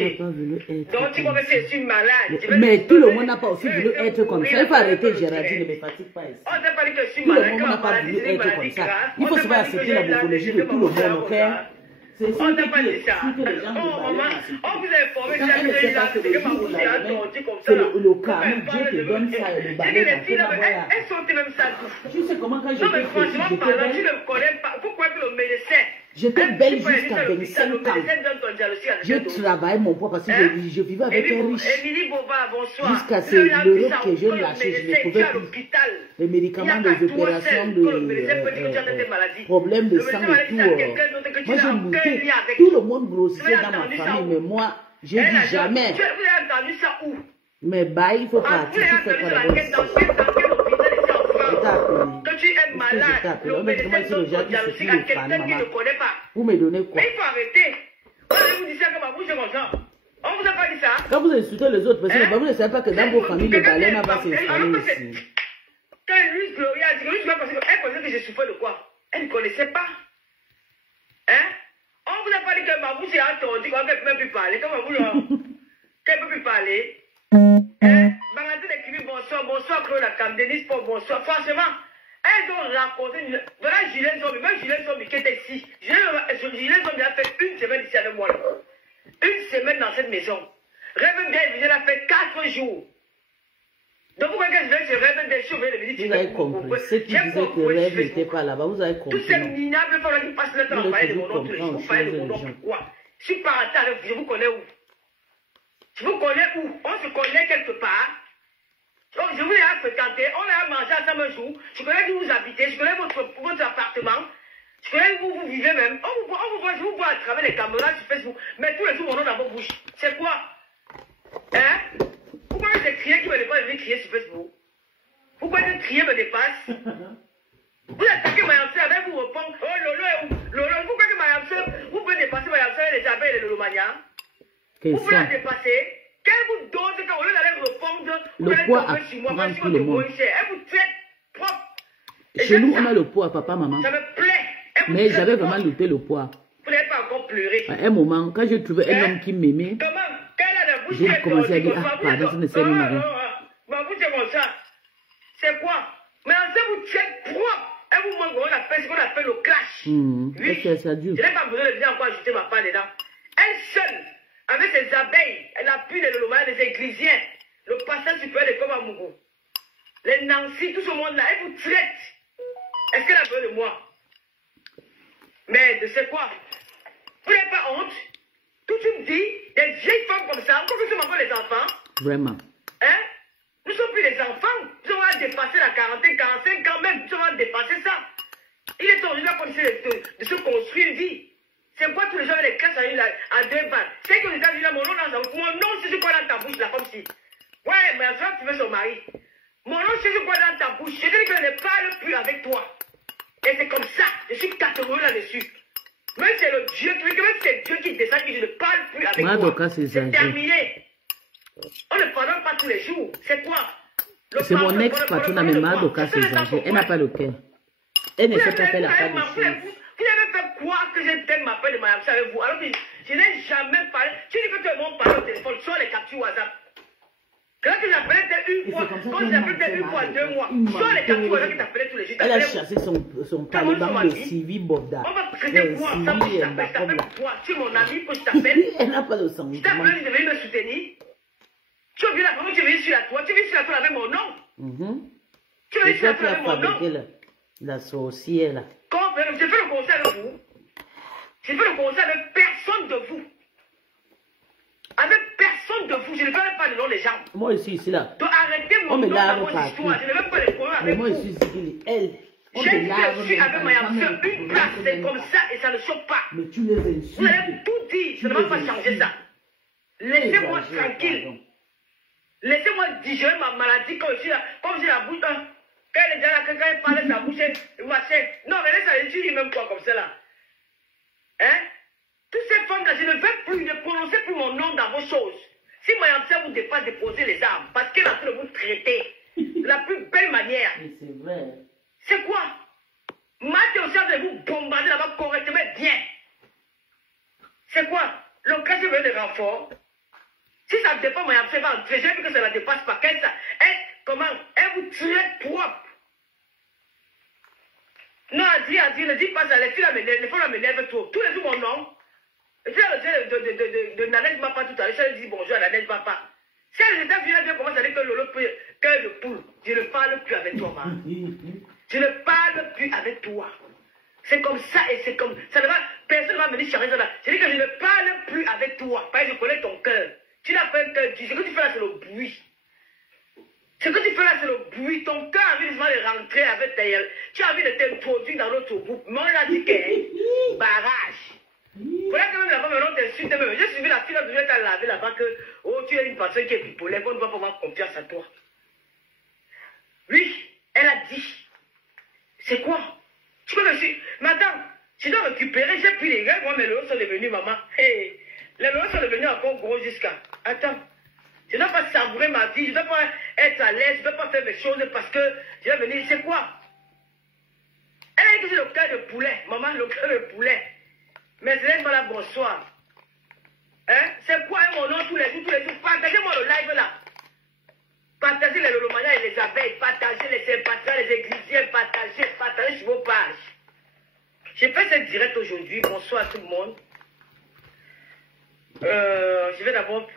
Donc, tu vois que je suis malade. Mais tout le monde n'a pas aussi voulu être comme ça. Il faut arrêter, Géraldine, ne me fatigue pas ici. On t'a pas dit que je suis Tout le malade. monde n'a pas voulu être comme ça. Il faut savoir accepter la morphologie de tout le monde, ok? C'est sûr que les gens de on vous a informé que ma bouche est attendue comme ça. Le karma, Dieu te donne ça et le balai. Elles sont même ça. Tu sais comment quand j'étais non, mais franchement parlant, tu ne me connais pas. Pourquoi que le médecin? J'étais belle jusqu'à 25 ans. Je travaille mon poids parce que je vivais avec un riche. Jusqu'à l'Europe que je lâchais, je ne pouvais plus. Les médicaments, des opérations, de problèmes de sang et tout. Moi, j'ai monté. Tout le monde grossissait dans ma famille, mais moi, j'ai dit jamais. Vous avez entendu ça où? Mais bah, il faut partir. Tu fais quoi d'abord? Quand tu es malade, le médecin donne ton diagnostic à quelqu'un qui ne connaît pas. Vous me donnez quoi? Mais il faut arrêter. On vous dit ça comme à bouche de mon sang. On vous a pas dit ça? Quand vous insultez les autres personnes, vous ne savez pas que dans vos familles, le balai n'a pas s'installer ici. Quand Luis Gloria a dit que Luis Gloria pensait que je souffrais de quoi? Elle ne connaissait pas. Hein? On vous a pas dit que ma bouche est attendue, qu'on ne peut même plus parler. Comme vous, qu'elle ne peut plus parler. Hein? Bangatine écrit bonsoir, bonsoir Claude Akam, Denis Paul, bonsoir. Franchement, elles ont raconté. Voilà Julien Zombie, même Julien Zombie qui était ici. Julien Zombie a fait une semaine ici avec moi. Une semaine dans cette maison. Rêve bien, il a fait 4 jours. Donc pourquoi je vais se rêve des choses, vous avez compris. Ceux qui disaient que rêve n'était pas là-bas, vous avez compris. Tous ces minables femmes qui passent le temps à parler de mon nom tous les jours. Vous parlez de mon nom pourquoi? Je suis pas en retard, je vous connais où? Je vous connais où? On se connaît quelque part. Donc, je vous ai fréquenté, on a mangé ensemble un jour. Je connais où vous habitez, je connais votre appartement. Je connais vous vivez même. Je vous vois à travers les caméras sur Facebook. Mais tous les jours, mon nom dans vos bouches. C'est quoi? Hein? Pourquoi ces criers qui me dépassent venir crier sur Facebook? Pourquoi ces criers me dépassent? Vous attaquez Mayamsé avec vous répondre. Oh Lolo, pourquoi que Mayamsé, vous pouvez dépasser Mayamsé les abeilles et les Lolomania? Vous pouvez la dépasser. Qu'elle vous donne quand au lieu d'aller répondre, vous allez tomber sur moi, parce que vous êtes elle vous traite propre. Chez nous, on a le poids, papa, maman. Ça me plaît. Mais j'avais vraiment lutté le poids. Vous n'avez pas encore pleuré. À un moment, quand je trouvais un homme qui m'aimait, j'ai commencé à dire, ah, pardon, ce ne sert à rien. Vous c'est comme ça. C'est quoi? Mais on vous traite propre. Et vous manquez ce qu'on appelle le clash. Oui. Ça dure. Je n'ai pas besoin de venir encore ajouter ma part dedans. Elle seule, avec ses abeilles, elle appuie les Lolomans, les églisiens, le passage supérieur des Comme Amougou, les Nancy, tout ce monde-là, elle vous traite. Est-ce qu'elle a besoin de moi? Mais de c'est quoi? Vous n'avez pas honte? Tout tu me dis, des vieilles femmes comme ça, pourquoi nous sommes encore les enfants? Vraiment. Hein? Nous ne sommes plus les enfants. Nous avons dépassé la quarantaine, 45 ans même. Nous avons dépassé ça. Il est temps de se construire une vie. C'est quoi tous les gens avec les classes à 2 balles? C'est que les États-Unis, mon nom, c'est quoi dans ta bouche là, comme si. Ouais, mais ça, tu veux son mari. Mon nom, c'est quoi dans ta bouche? Je te dis que je ne parle plus avec toi. Et c'est comme ça. Je suis catégorique là-dessus. Même c'est le Dieu, même c'est Dieu qui descend, que je ne parle plus avec toi. C'est terminé. On ne parle pas tous les jours. C'est quoi? C'est mon ex-patron, mais Madoka, c'est exagéré. Elle n'a pas le cœur. Elle ne sait pas faire la part des choses. Vous avez fait quoi que j'aime ma peine de Mayam avec vous? Alors que je n'ai jamais parlé. Tu dis que tu es mon parole au téléphone, sur les captures WhatsApp. Quand tu l'appelais une fois, quand tu l'appelais une fois, 2 mois, sur les captures WhatsApp qui t'appelaient tous les jours. Elle a chassé son taliban de Sylvie Bobda. On va traiter quoi? Ça m'appelle quoi? Tu es mon ami, que je t'appelle. Elle n'a pas de sang. Je t'appelle, je devais me soutenir. Tu as vu la première, tu es venu sur la toile. Tu es venu sur la toile avec mon nom. Tu es venu sur la toile avec mon nom. La sorcière là. Comment faire? J'ai fait le conseil avec vous. J'ai fait le conseil avec personne de vous. Avec personne de vous. Je ne parle pas le nom des gens. Moi, je suis ici là. Donc arrêtez mon nom dans votre histoire. Je ne veux pas les problèmes avec vous. Moi, je suis ici. Elle. J'ai su avec Mayam une place. C'est comme ça et ça ne choque pas. Mais tu les insultes. Vous allez tout dire. Ça ne va pas changer ça. Laissez-moi tranquille. Laissez-moi digérer ma maladie comme j'ai la bouche. Quand elle est déjà là, quand elle parle, sa bouche, machin. Non, mais laisse ça, tu dis même quoi comme ça là. Hein? Toutes ces femmes-là, je ne veux plus, ne prononcer plus mon nom dans vos choses. Si Mayamsé vous dépasse, déposer les armes, parce qu'elle a fait de vous traiter de la plus belle manière. C'est vrai. C'est quoi? Mathieu aussi de vous bombarder là-bas correctement bien. C'est quoi? Le cas veut des renforts. Si ça ne dépend, Mayamsé va entrer. J'ai vu que ça ne la dépasse pas. Comment? Elle vous traite propre. Non, ne dis pas ça. Les femmes m'énervent trop. Tous les jours, mon nom. Et puis, de Nanette Papa tout à l'heure, je dis bonjour à Nanette Papa. Si les États-Unis commencent à dire que Lolo peut cœur de poule, je ne parle plus avec toi, maman. Je ne parle plus avec toi. C'est comme ça et c'est comme ça. Personne ne va venir changer ça là. Je dis que je ne parle plus avec toi. Parce que je connais ton cœur. Tu n'as pas un cœur. Ce que tu fais là, c'est le bruit. Ce que tu fais là, c'est le bruit. Ton cœur a envie de rentrer avec ta gueule. Tu as envie de t'introduire dans notre groupe. Mais on l'a dit que barrage. Voilà que même là-bas, maintenant, t'insultes même. J'ai suivi la fille là, tu as lavé là-bas que oh, tu es une personne qui est bipolaire, on ne va pas avoir confiance à toi. Oui, elle a dit. C'est quoi? Tu peux me suivre? Mais attends, je dois récupérer, j'ai pris les gars, moi mes lots sont devenus maman. Hey, les lots sont devenus encore gros jusqu'à. Attends. Je ne dois pas savourer ma vie, je ne dois pas être à l'aise, je ne dois pas faire mes choses parce que je vais venir. C'est quoi? Elle a dit que c'est le cœur de poulet. Maman, le cœur de poulet. Mais laisse-moi là, bonsoir. Hein? C'est quoi mon nom tous les jours? Partagez-moi le live là. Partagez les Lolomania et les abeilles. Partagez les sympathisants, les églisiens. Partagez sur vos pages. J'ai fait cette direct aujourd'hui. Bonsoir à tout le monde. Je vais d'abord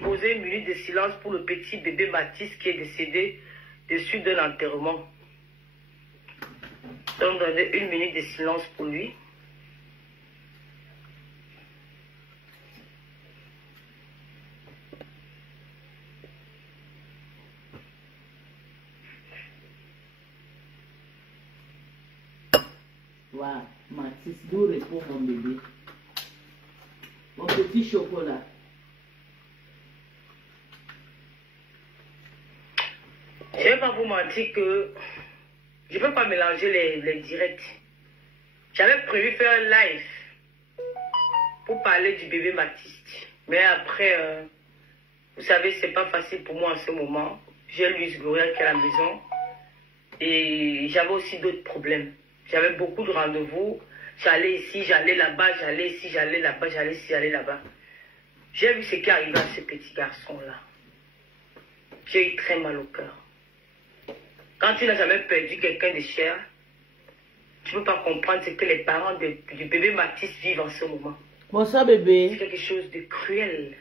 poser une minute de silence pour le petit bébé Baptiste qui est décédé de suite de l'enterrement. Donc, donner une minute de silence pour lui. Wow. Mathis, d'où répond mon bébé. Mon petit chocolat. Je ne vais pas vous mentir que je ne peux pas mélanger les directs. J'avais prévu faire un live pour parler du bébé Baptiste. Mais après, vous savez, c'est pas facile pour moi en ce moment. J'ai Luis Gloria qui est à la maison. Et j'avais aussi d'autres problèmes. J'avais beaucoup de rendez-vous. J'allais ici, j'allais là-bas, j'allais ici, j'allais là-bas, j'allais ici, j'allais là-bas. J'ai vu ce qui arrivait à ce petit garçon-là. J'ai eu très mal au cœur. Quand tu n'as jamais perdu quelqu'un de cher, tu ne peux pas comprendre ce que les parents du bébé Baptiste vivent en ce moment. Bonsoir bébé. C'est quelque chose de cruel.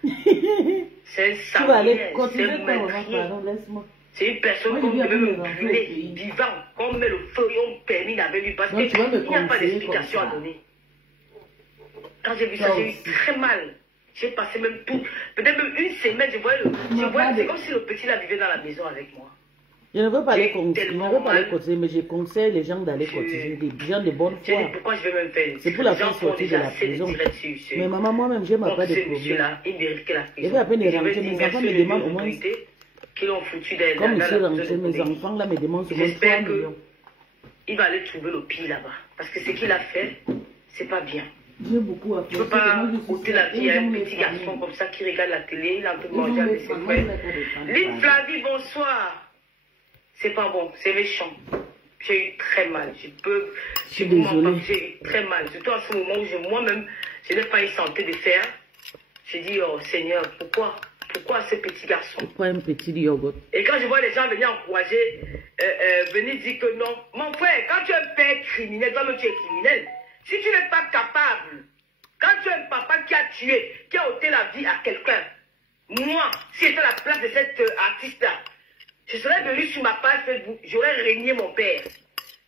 C'est un Tu vas aller sanguinaire, continuer c'est un meurtrier. pardon, laisse-moi. C'est une personne qu'on devait me brûler, vivant, qu'on met le feu et on termine avec lui parce qu'il n'y a pas d'explication à donner. Quand j'ai vu ça, j'ai eu très mal. J'ai passé même tout, peut-être même une semaine, je voyais c'est comme si le petit là vivait dans la maison avec moi. Je ne veux pas aller cotiser, mais je conseille les gens d'aller cotiser, des gens de bonne foi. Pourquoi je vais même faire? C'est pour la faire sortir de la prison. Mais maman, moi-même, je n'ai pas de problème. Je vais à peine rentrer, mes enfants me demandent au moins... Comme ici, rentré, mes enfants là me demandent au moins 3 millions. Il va aller trouver le pire là-bas. Parce que ce qu'il a fait, c'est pas bien. J'ai beaucoup à faire. Tu ne peux pas ôter la vie à un petit garçon comme ça qui regarde la télé, il est en train de manger avec ses frères. Lynn Flavie, bonsoir. C'est pas bon, c'est méchant. J'ai eu très mal. Je suis désolée. J'ai eu très mal. Surtout à ce moment où moi-même, je n'ai pas eu santé de fer. J'ai dit, oh Seigneur, pourquoi ce petit garçon? Pourquoi un petit yogourt? Et quand je vois les gens venir encourager, venir dire que non. Mon frère, quand tu es un père criminel, toi-même tu es criminel. Si tu n'es pas capable, quand tu es un papa qui a tué, qui a ôté la vie à quelqu'un, moi, si j'étais à la place de cet artiste-là, je serais venu sur ma page Facebook, j'aurais régné mon père.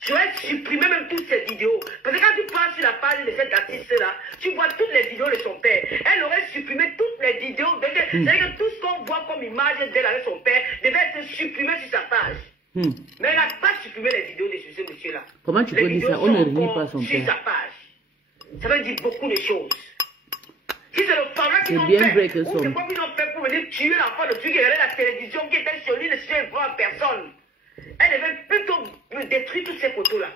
J'aurais supprimé même toutes ces vidéos. Parce que quand tu passes sur la page de cet artiste-là, tu vois toutes les vidéos de son père. Elle aurait supprimé toutes les vidéos. C'est-à-dire que tout ce qu'on voit comme image d'elle avec son père devait être supprimé sur sa page. Mais elle n'a pas supprimé les vidéos de ce monsieur-là. Comment tu peux dire ça? On ne renie pas son sur père. sa page. Ça veut dire beaucoup de choses. Si c'est le parent qui C'est l'ont bien fait, vrai que ou son... c'est quoi qu'ils ont fait pour venir tuer l'enfant de celui qui regardait la télévision, qui était sur l'île, sur une grande personne. Elle devait plutôt détruire toutes ces photos-là.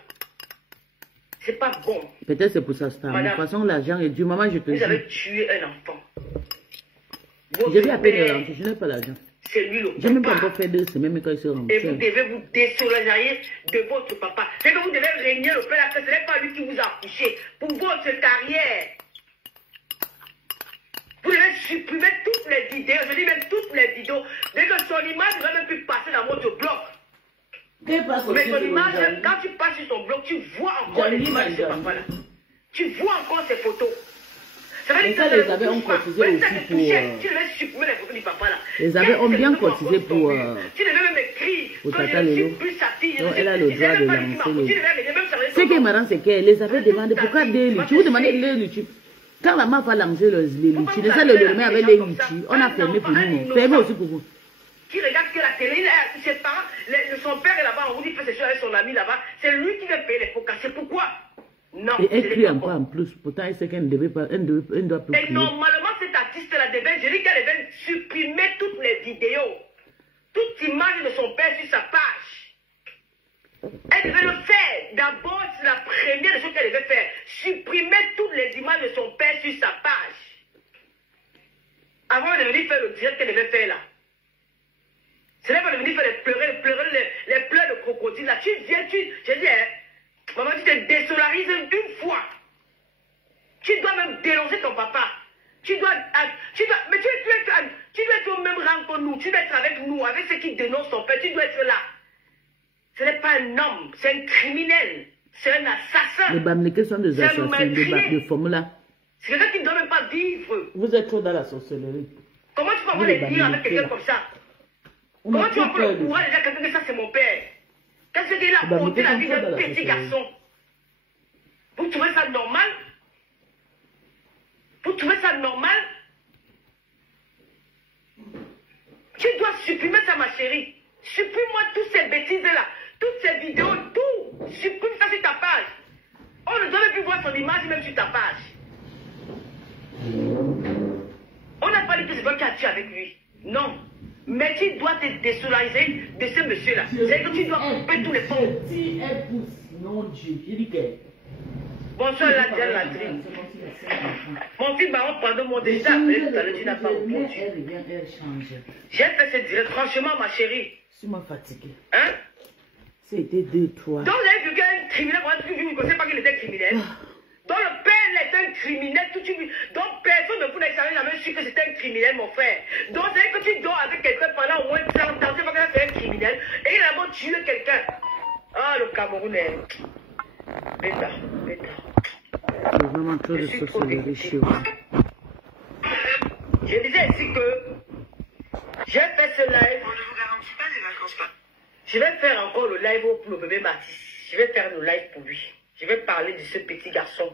C'est pas bon. Peut-être c'est pour ça, Star. De toute façon, l'argent est dû. Maman, je te dis. Vous avez tué un enfant. Je vais à peine rentrer, je n'ai pas l'argent. C'est lui le papa. Je n'ai même pas encore fait 2 semaines, mais quand il se rend. Et vous devez vous désolidariser de votre papa. C'est que vous devez régner le père. Ce n'est pas lui qui vous a accouché. Pour votre carrière. Vous devez supprimer toutes les vidéos. Je dis même toutes les vidéos. Dès que son image ne va même plus passer dans votre blog. Mais son image, quand tu passes sur son blog, tu vois encore les images de ce papa-là. Tu vois encore ses photos. Ça veut dire que les abeilles ont cotisé aussi pour... Tu devais supprimer les photos du papa-là. Les abeilles ont bien cotisé pour... Tu devais même écrire pour que Tata je ne Lélo. suis plus sa fille. Donc elle a le droit de lancer le... Ce qui est marrant, c'est que les abeilles demandent pourquoi des litchis. Vous demandez les litchis. Quand la meuf va lancer les litchis, les abeilles le remet avec les litchis. On a fermé pour nous. Fermé aussi pour vous. Qui regarde que la télé, ses parents, son père est là-bas, on vous dit fait ses choses avec son ami là-bas, c'est lui qui vient payer les pots cassés. Pourquoi? Non. Et elle crie encore en plus. Pourtant, elle sait qu'elle ne devait pas, elle ne doit plus crier. Et normalement, cet artiste-là devait, je dis qu'elle devait supprimer toutes les vidéos, toute image de son père sur sa page. Elle devait le faire. D'abord, c'est la première chose qu'elle devait faire. Supprimer toutes les images de son père sur sa page. Avant de venir faire le direct qu'elle devait faire là. Ce n'est pas de venir faire les pleurs de crocodile là. Tu viens, je dis, hein, maman, tu te désolarises une fois. Tu dois même dénoncer ton papa. Tu dois être au même rang que nous. Tu dois être avec nous, avec ceux qui dénoncent ton père. Tu dois être là. Ce n'est pas un homme, c'est un criminel. C'est un assassin. Les Bamileke sont des assassins, des formulas. C'est quelqu'un qui ne doit même pas vivre. Vous êtes trop dans la sorcellerie. Comment tu peux avoir les dire avec quelqu'un comme ça? Comment tu vas avoir le courage de dire à quelqu'un que ça c'est mon père? Qu'est-ce qu'il a ôté la vie d'un petit garçon? Vous trouvez ça normal? Vous trouvez ça normal? Tu dois supprimer ça, ma chérie. Supprime-moi toutes ces bêtises-là, toutes ces vidéos, tout. Supprime ça sur ta page. On ne doit même plus voir son image même sur ta page. On n'a pas dit que c'est toi qui as tué avec lui. Non. Mais tu dois te désolariser de ce monsieur-là. C'est que tu dois couper tous les ponts. Si elle pousse, non Dieu, je dis que... Bonsoir la Ladrine. Mon fils Baron, pendant mon destin, appelé tout à l'heure, tu n'as pas répondu. Elle change. J'ai fait ce direct. Franchement, ma chérie. Je suis fatiguée. Hein? C'était 2-3. Donc, vous avez vu qu'un criminel, vous ne connaissez pas qu'il était criminel. Donc, le père est un criminel. Donc, personne ne vous n'a jamais su que c'était un criminel, mon frère. Donc, c'est que tu dors avec quelqu'un pendant au moins 30 ans, c'est pas que c'est un criminel. Et il a beau tuer quelqu'un. Ah, le Cameroun est... Bêta. C'est vraiment trop de sorcellerie chez vous. Je disais ici que j'ai fait ce live. On ne vous garantit pas les vacances, pas. Je vais faire encore le live pour le bébé Mathis. Je vais faire le live pour lui. Je vais parler de ce petit garçon.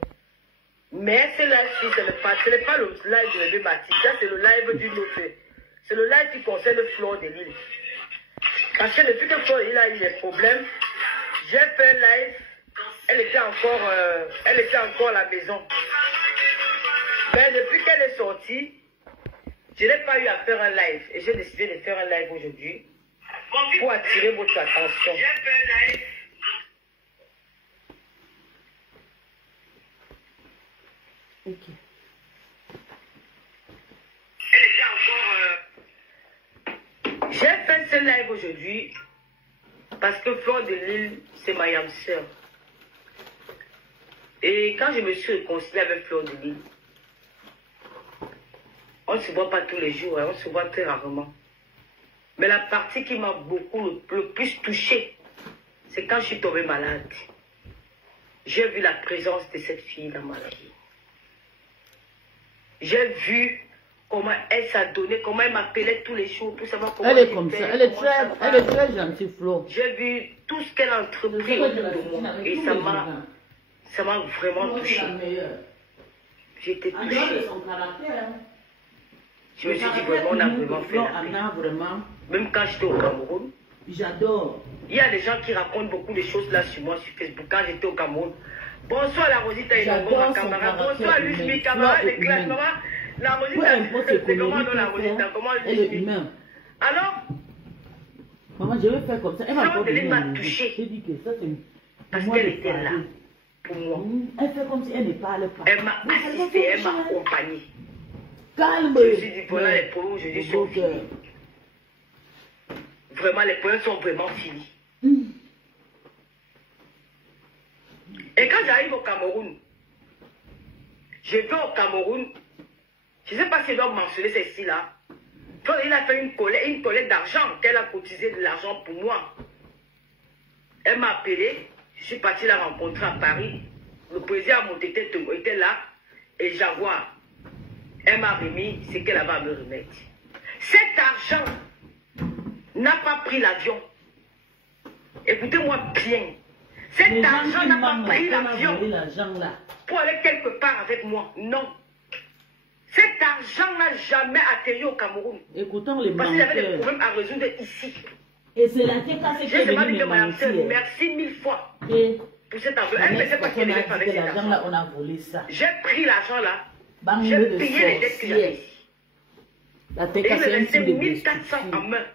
Mais ce live-ci, ce n'est pas le live de bébé Mathis. Ça, c'est le live d'une autre. C'est le live qui concerne Flore de Lille. Parce que depuis que Flore de Lille a eu des problèmes, j'ai fait un live. Elle était encore à la maison. Mais depuis qu'elle est sortie, je n'ai pas eu à faire un live. Et j'ai décidé de faire un live aujourd'hui pour attirer votre attention. J'ai fait un live. Ok. Elle était encore... J'ai fait ce live aujourd'hui parce que Flore de Lille, c'est ma yam sœur. Et quand je me suis réconciliée avec Flore de Lille, on ne se voit pas tous les jours, hein, on se voit très rarement. Mais la partie qui m'a beaucoup le plus touchée, c'est quand je suis tombée malade. J'ai vu la présence de cette fille dans ma vie. J'ai vu comment elle s'adonnait, comment elle m'appelait tous les jours pour savoir comment elle est comme ça, elle est très gentille, Flo. J'ai vu tout ce qu'elle a entrepris autour de moi et ça m'a vraiment touché. J'ai été touchée. Je me suis dit vraiment, on a vraiment fait la paix. Même quand j'étais au Cameroun. J'adore. Il y a des gens qui racontent beaucoup de choses là sur moi sur Facebook quand j'étais au Cameroun. Bonsoir la Rosita et ma camarade. Bonsoir Luce, mes camarades de classe. Maman, la Rosita, c'est comment non la Rosita? Comment elle est humaine. Alors, maman, je vais faire comme ça. Elle m'a touché. Je dis que ça c'est parce qu'elle était là pour moi. Elle fait comme si elle ne parlait pas. Elle m'a assisté, elle m'a accompagné. Calme. Je me suis dit, voilà les problèmes aujourd'hui sont finis. Vraiment, les problèmes sont vraiment finis. Et quand j'arrive au Cameroun, je vais au Cameroun, je ne sais pas si je dois mentionner celle-ci-là. Quand il a fait une collecte d'argent, qu'elle a cotisé de l'argent pour moi. Elle m'a appelé, je suis parti la rencontrer à Paris. Le président était là, et Jaguar. Elle m'a remis ce qu'elle avait à me remettre. Cet argent n'a pas pris l'avion. Écoutez-moi bien. Cet argent n'a pas pris l'avion pour aller quelque part avec moi. Non. Cet argent n'a jamais atterri au Cameroun. Écoutons les parce qu'il y avait des problèmes à résoudre ici. Et c'est la casse qui est venue me mentir. Merci 1000 fois pour cet argent. Elle ne sait pas qu'elle est avec cet argent. On a volé ça. J'ai pris l'argent là. J'ai payé les dettes que j'avais ici. Et il me restait 1400 en main.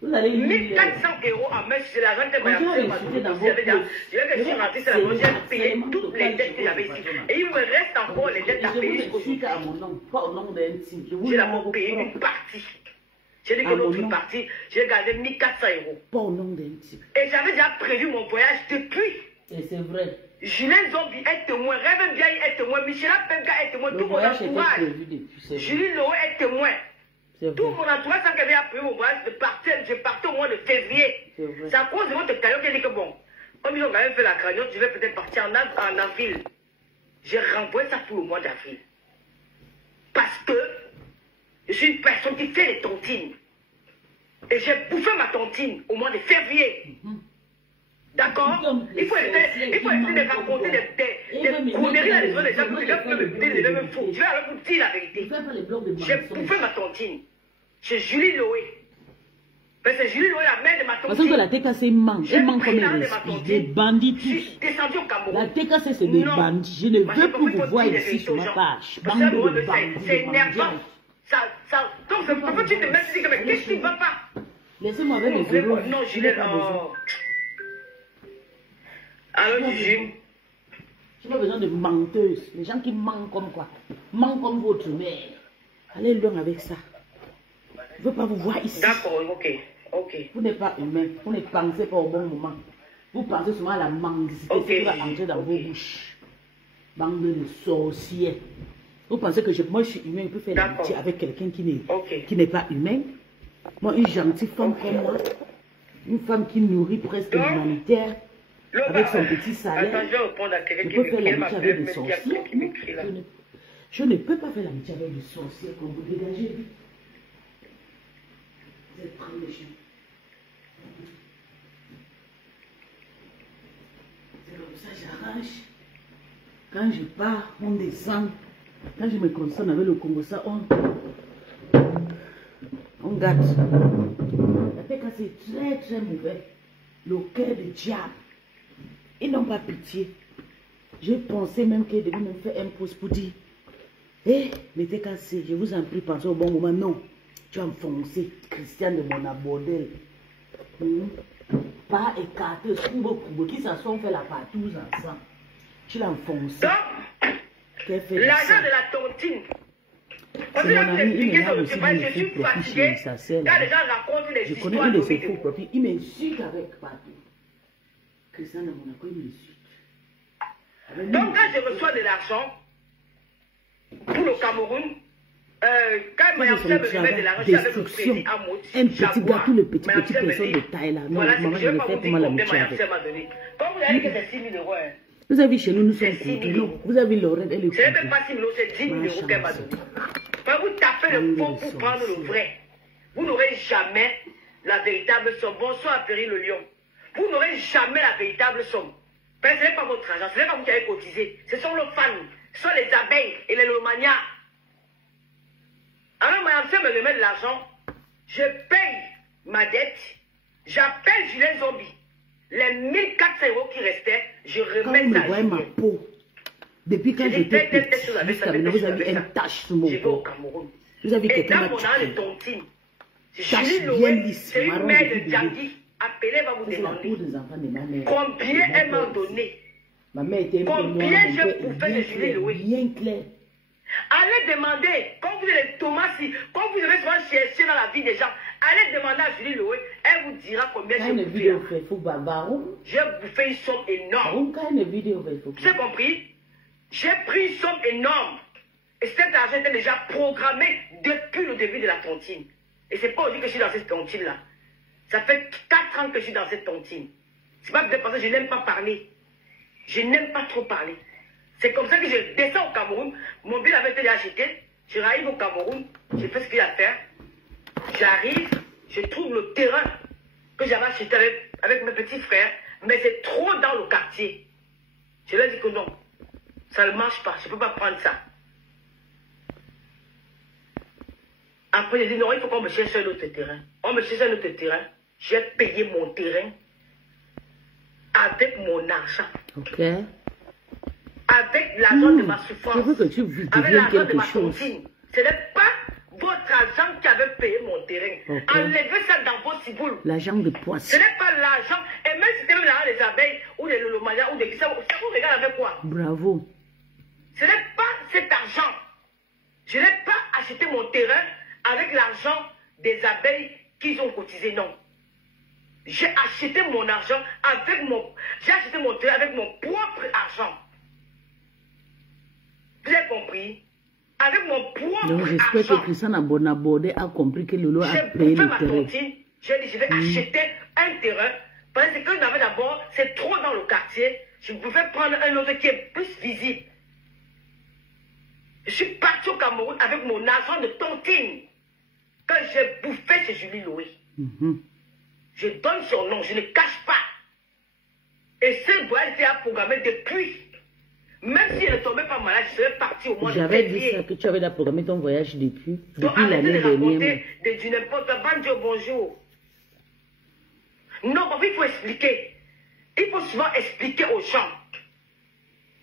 1400 € en main, c'est l'argent que j'ai payé toutes les dettes que j'avais ici. Et il me reste encore les dettes à payer jusqu'au jour. J'ai d'abord payé une partie. J'ai dit que l'autre partie, j'ai gardé 1400 €. Et j'avais déjà prévu mon voyage depuis. Et c'est vrai. Julien Zombi est témoin, Rêve Biaï est témoin, Michela Penka est témoin, tout mon entourage. Julie Noé est témoin. Tout mon entourage, sans qu'elle ait appris mon voyage, je partais au mois de février. C'est à cause de votre cagnotte qui a dit que bon, comme ils ont quand même fait la cagnotte, je vais peut-être partir en avril. J'ai renvoyé ça pour le mois d'avril. Parce que je suis une personne qui fait les tontines. Et j'ai bouffé ma tontine au mois de février. D'accord? Il faut essayer de raconter des conneries à les gens qui peuvent m'écouter, les mêmes faux. Je vais alors vous dire la vérité. J'ai bouffé ma tontine chez Julie Loé. Parce que Julie Loé, la mère de ma tante. Parce que la TKC manque. Elle manque comme des bandits. Je suis descendu au Cameroun. La TKC, c'est des bandits. Je ne veux plus vous voir ici sur ma page. C'est énervant. Donc, pourquoi tu te mets ici comme qu'est-ce qui ne va pas? Laissez-moi avec mes euros. Non, Julie, non. Alors, Julie. Je n'ai pas besoin de menteuses. Les gens qui mentent comme quoi? Mentent comme votre mère. Allez loin avec ça. Je ne veux pas vous voir ici. D'accord, ok. Vous n'êtes pas humain. Vous ne pensez pas au bon moment. Vous pensez seulement à la mendicité qui va entrer dans vos bouches. Bande de sorciers. Vous pensez que moi je suis humain, je peux faire l'amitié avec quelqu'un qui n'est pas humain? Moi, une gentille femme comme moi, une femme qui nourrit presque l'humanitaire, avec son petit salaire, je peux faire l'amitié avec des sorciers? Je ne peux pas faire l'amitié avec des sorciers comme vous dégagez. Vous êtes très méchants. C'est comme ça, j'arrache. Quand je pars, on descend. Quand je me concentre avec le Congo, ça, on gâte. La TK, c'est très très mauvais. Le cœur du diable. Ils n'ont pas pitié. J'ai pensé même qu'ils devaient me faire un poste pour dire, hé, mais TKC, je vous en prie, pensez au bon moment. Non, tu as enfoncé Christian de mon abordel. Pas écarté, Kubo, qui s'assoit, on fait la partouze ensemble. Tu l'as enfoncé. L'argent de la tontine. C'est mon ami, il m'a aussi dit je suis profit chez sa sœur. Je connais un de ses faux profits. Il m'insulte avec partout. Christian de Monaco, il m'insulte. Donc quand je reçois de l'argent pour le Cameroun, quand ma soeur me remet de l'argent, je suis avec le président Amos. Un petit gâteau, le petit personne de taille là. Non, voilà, maman, je vais faire pour moi l'amitié avec. Comme vous avez dit que c'est 6 000 €. Vous avez vu, chez nous, nous sommes contents. Vous avez Lorraine, elle est contente. Ce n'est même pas 6 000 €, c'est 10 000 € qu'elle m'a donné. Quand vous tapez le faux pour prendre le vrai, vous n'aurez jamais la véritable somme. Bonsoir, Péry le lion. Vous n'aurez jamais la véritable somme. Parce que ce n'est pas votre argent, ce n'est pas vous qui avez cotisé. Ce sont nos fans, ce sont les abeilles et les lomanias. Alors, ma soeur me remet de l'argent, je paye ma dette, j'appelle Julien Zombie. Les 1400 € qui restaient, je remets ça à Julien. Ma peau. Depuis quand j'étais petite, jusqu'à maintenant, vous avez une tache sur mon corps. Je vais au peau. Cameroun. Vous avez Et quelqu'un dans qui mon argent de tontine, tache bien lisse, c'est une marron mère depuis de bébé. Djangui. Appelez, va vous C'est la peau demander des enfants de ma mère. combien elle m'a donné. Ma mère était un peu noire, Combien mon j'ai père bouffé de bien Julie clair, Loué. bien clair. Allez demander, quand vous avez les tomates, quand vous avez souvent cherché dans la vie des gens, allez demander à Julie Loué, elle vous dira combien j'ai Quand une bouffé. vidéo fait, faut baron. J'ai bouffé une somme énorme. Quand une vidéo fait, faut. Vous avez compris? J'ai pris une somme énorme. Et cet argent était déjà programmé depuis le début de la tontine. Et c'est pas aujourd'hui que je suis dans cette tontine-là. Ça fait 4 ans que je suis dans cette tontine. C'est pas peut-être parce que je n'aime pas parler. Je n'aime pas trop parler. C'est comme ça que je descends au Cameroun. Mon billet avait été acheté. Je arrive au Cameroun. Je fais ce qu'il y a à faire. J'arrive. Je trouve le terrain que j'avais acheté avec mes petits frères. Mais c'est trop dans le quartier. Je leur dis que non. Ça ne marche pas. Je ne peux pas prendre ça. Après, je dis non, il faut qu'on me cherche un autre terrain. On me cherche un autre terrain. J'ai payé mon terrain avec mon argent. Ok. Avec l'argent de ma souffrance. Je veux que tu avec l'argent de quelque ma chose. tontine. Ce n'est pas votre argent qui avait payé mon terrain. Ok. Enlevez ça dans vos ciboules. L'argent de Ce poisson. n'est pas l'argent. Et même si c'était même l'argent des abeilles ou des lolomanias ou des ça vous regarde avec quoi? Bravo. Ce n'est pas cet argent. Je n'ai pas acheté mon terrain avec l'argent des abeilles qu'ils ont cotisé, non. J'ai acheté mon argent avec j'ai acheté mon terrain avec mon propre argent. Vous avez compris? Avec mon propre Donc j'espère que argent. Christian Abonabodé a compris que Lolo a J'ai payé bouffé le ma terrain. tontine. J'ai dit, je vais acheter un terrain. Parce que j'en avais d'abord, c'est trop dans le quartier. Je pouvais prendre un autre qui est plus visible. Je suis parti au Cameroun avec mon argent de tontine. Quand j'ai bouffé chez Julie Loué. Je donne son nom, je ne cache pas. Et ce voyage était programmé depuis. Même si je ne tombais pas malade, je serais parti au mois de J'avais dit février. ça, que tu avais programmé ton voyage depuis Donc arrêtez l'année de raconter dernière. du n'importe quoi. Banjo, bonjour. Non, parfois il faut expliquer. Il faut souvent expliquer aux gens.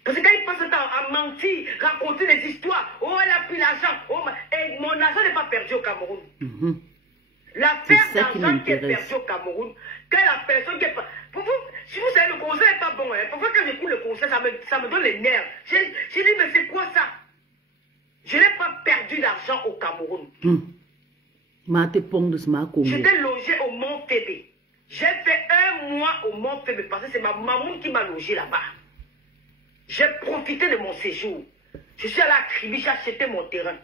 Parce que quand ils passent le temps à mentir, raconter des histoires, oh, elle a pris l'argent, oh, et mon argent n'est pas perdu au Cameroun. L'affaire d'argent qui est perdue au Cameroun, que la personne qui est pas... Pour vous, si vous savez, le conseil n'est pas bon. Hein. Parfois, quand j'écoute le conseil, ça me donne les nerfs. J'ai dit, mais c'est quoi ça? Je n'ai pas perdu d'argent au Cameroun. J'étais logé au Mont Fébé. J'ai fait 1 mois au Mont Fébé parce que c'est ma maman qui m'a logé là-bas. J'ai profité de mon séjour. Je suis allé à Kribi, j'ai acheté mon terrain.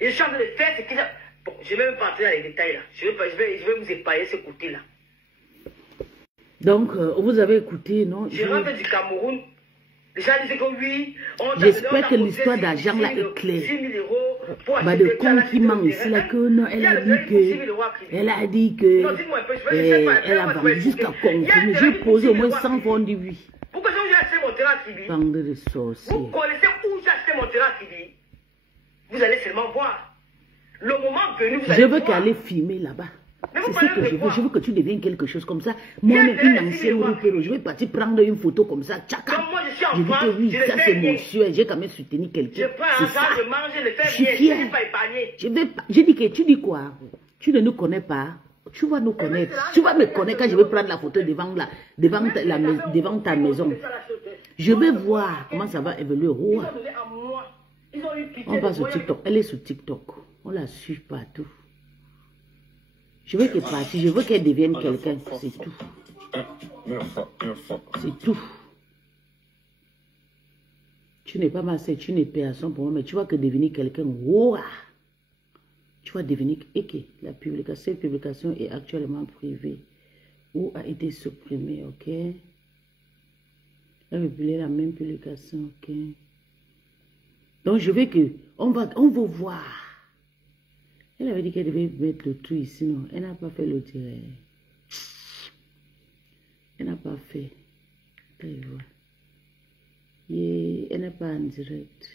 Et je suis en train de faire ce que j'ai... Bon, je ne vais même pas entrer dans les détails là. Je vais vous épargner ce côté-là. Donc, vous avez écouté, non? Je rentre du Cameroun. Les gens disent que oui. J'espère que l'histoire d'argent là est claire. 6 000 euros pour bah, de con qui ment ici là que non, elle a dit que elle a vendu jusqu'à confirmer. J'ai posé au moins 100 fois, on dit oui. Pourquoi j'ai acheté mon terrain à Kibi? Bande de sorciers. Vous connaissez où j'ai acheté mon terrain à Kibi? Vous allez seulement voir. Le moment venu, vous allez voir. Je veux qu'elle filmer là-bas. C'est ce que je veux. Je veux que tu deviennes quelque chose comme ça. Moi-même, une ancienne repère, je vais partir prendre une photo comme ça. Tchaka. Je dis que oui, ça c'est mon sueur. J'ai quand même soutenu quelqu'un. C'est ça. Je suis fier. Je dis que tu dis quoi? Tu ne nous connais pas. Tu vas nous connaître. Tu vas me connaître quand je vais prendre la photo devant ta maison. Je vais voir comment ça va évoluer. Oh. On va sur TikTok. Elle est sur TikTok. On la suit partout. Je veux qu'elle parte. Je veux qu'elle devienne quelqu'un. C'est tout. C'est tout. Tu n'es pas ma sœur, tu n'es personne pour moi, mais tu vas que devenir quelqu'un. Wow. Tu vas devenir... La publication, cette publication est actuellement privée ou a été supprimée, ok? Elle veut publier la même publication, ok? Donc je veux que... On va voir. Elle avait dit qu'elle devait mettre le tout ici, non? Elle n'a pas fait le direct. Elle n'a pas fait. Elle n'est pas en direct.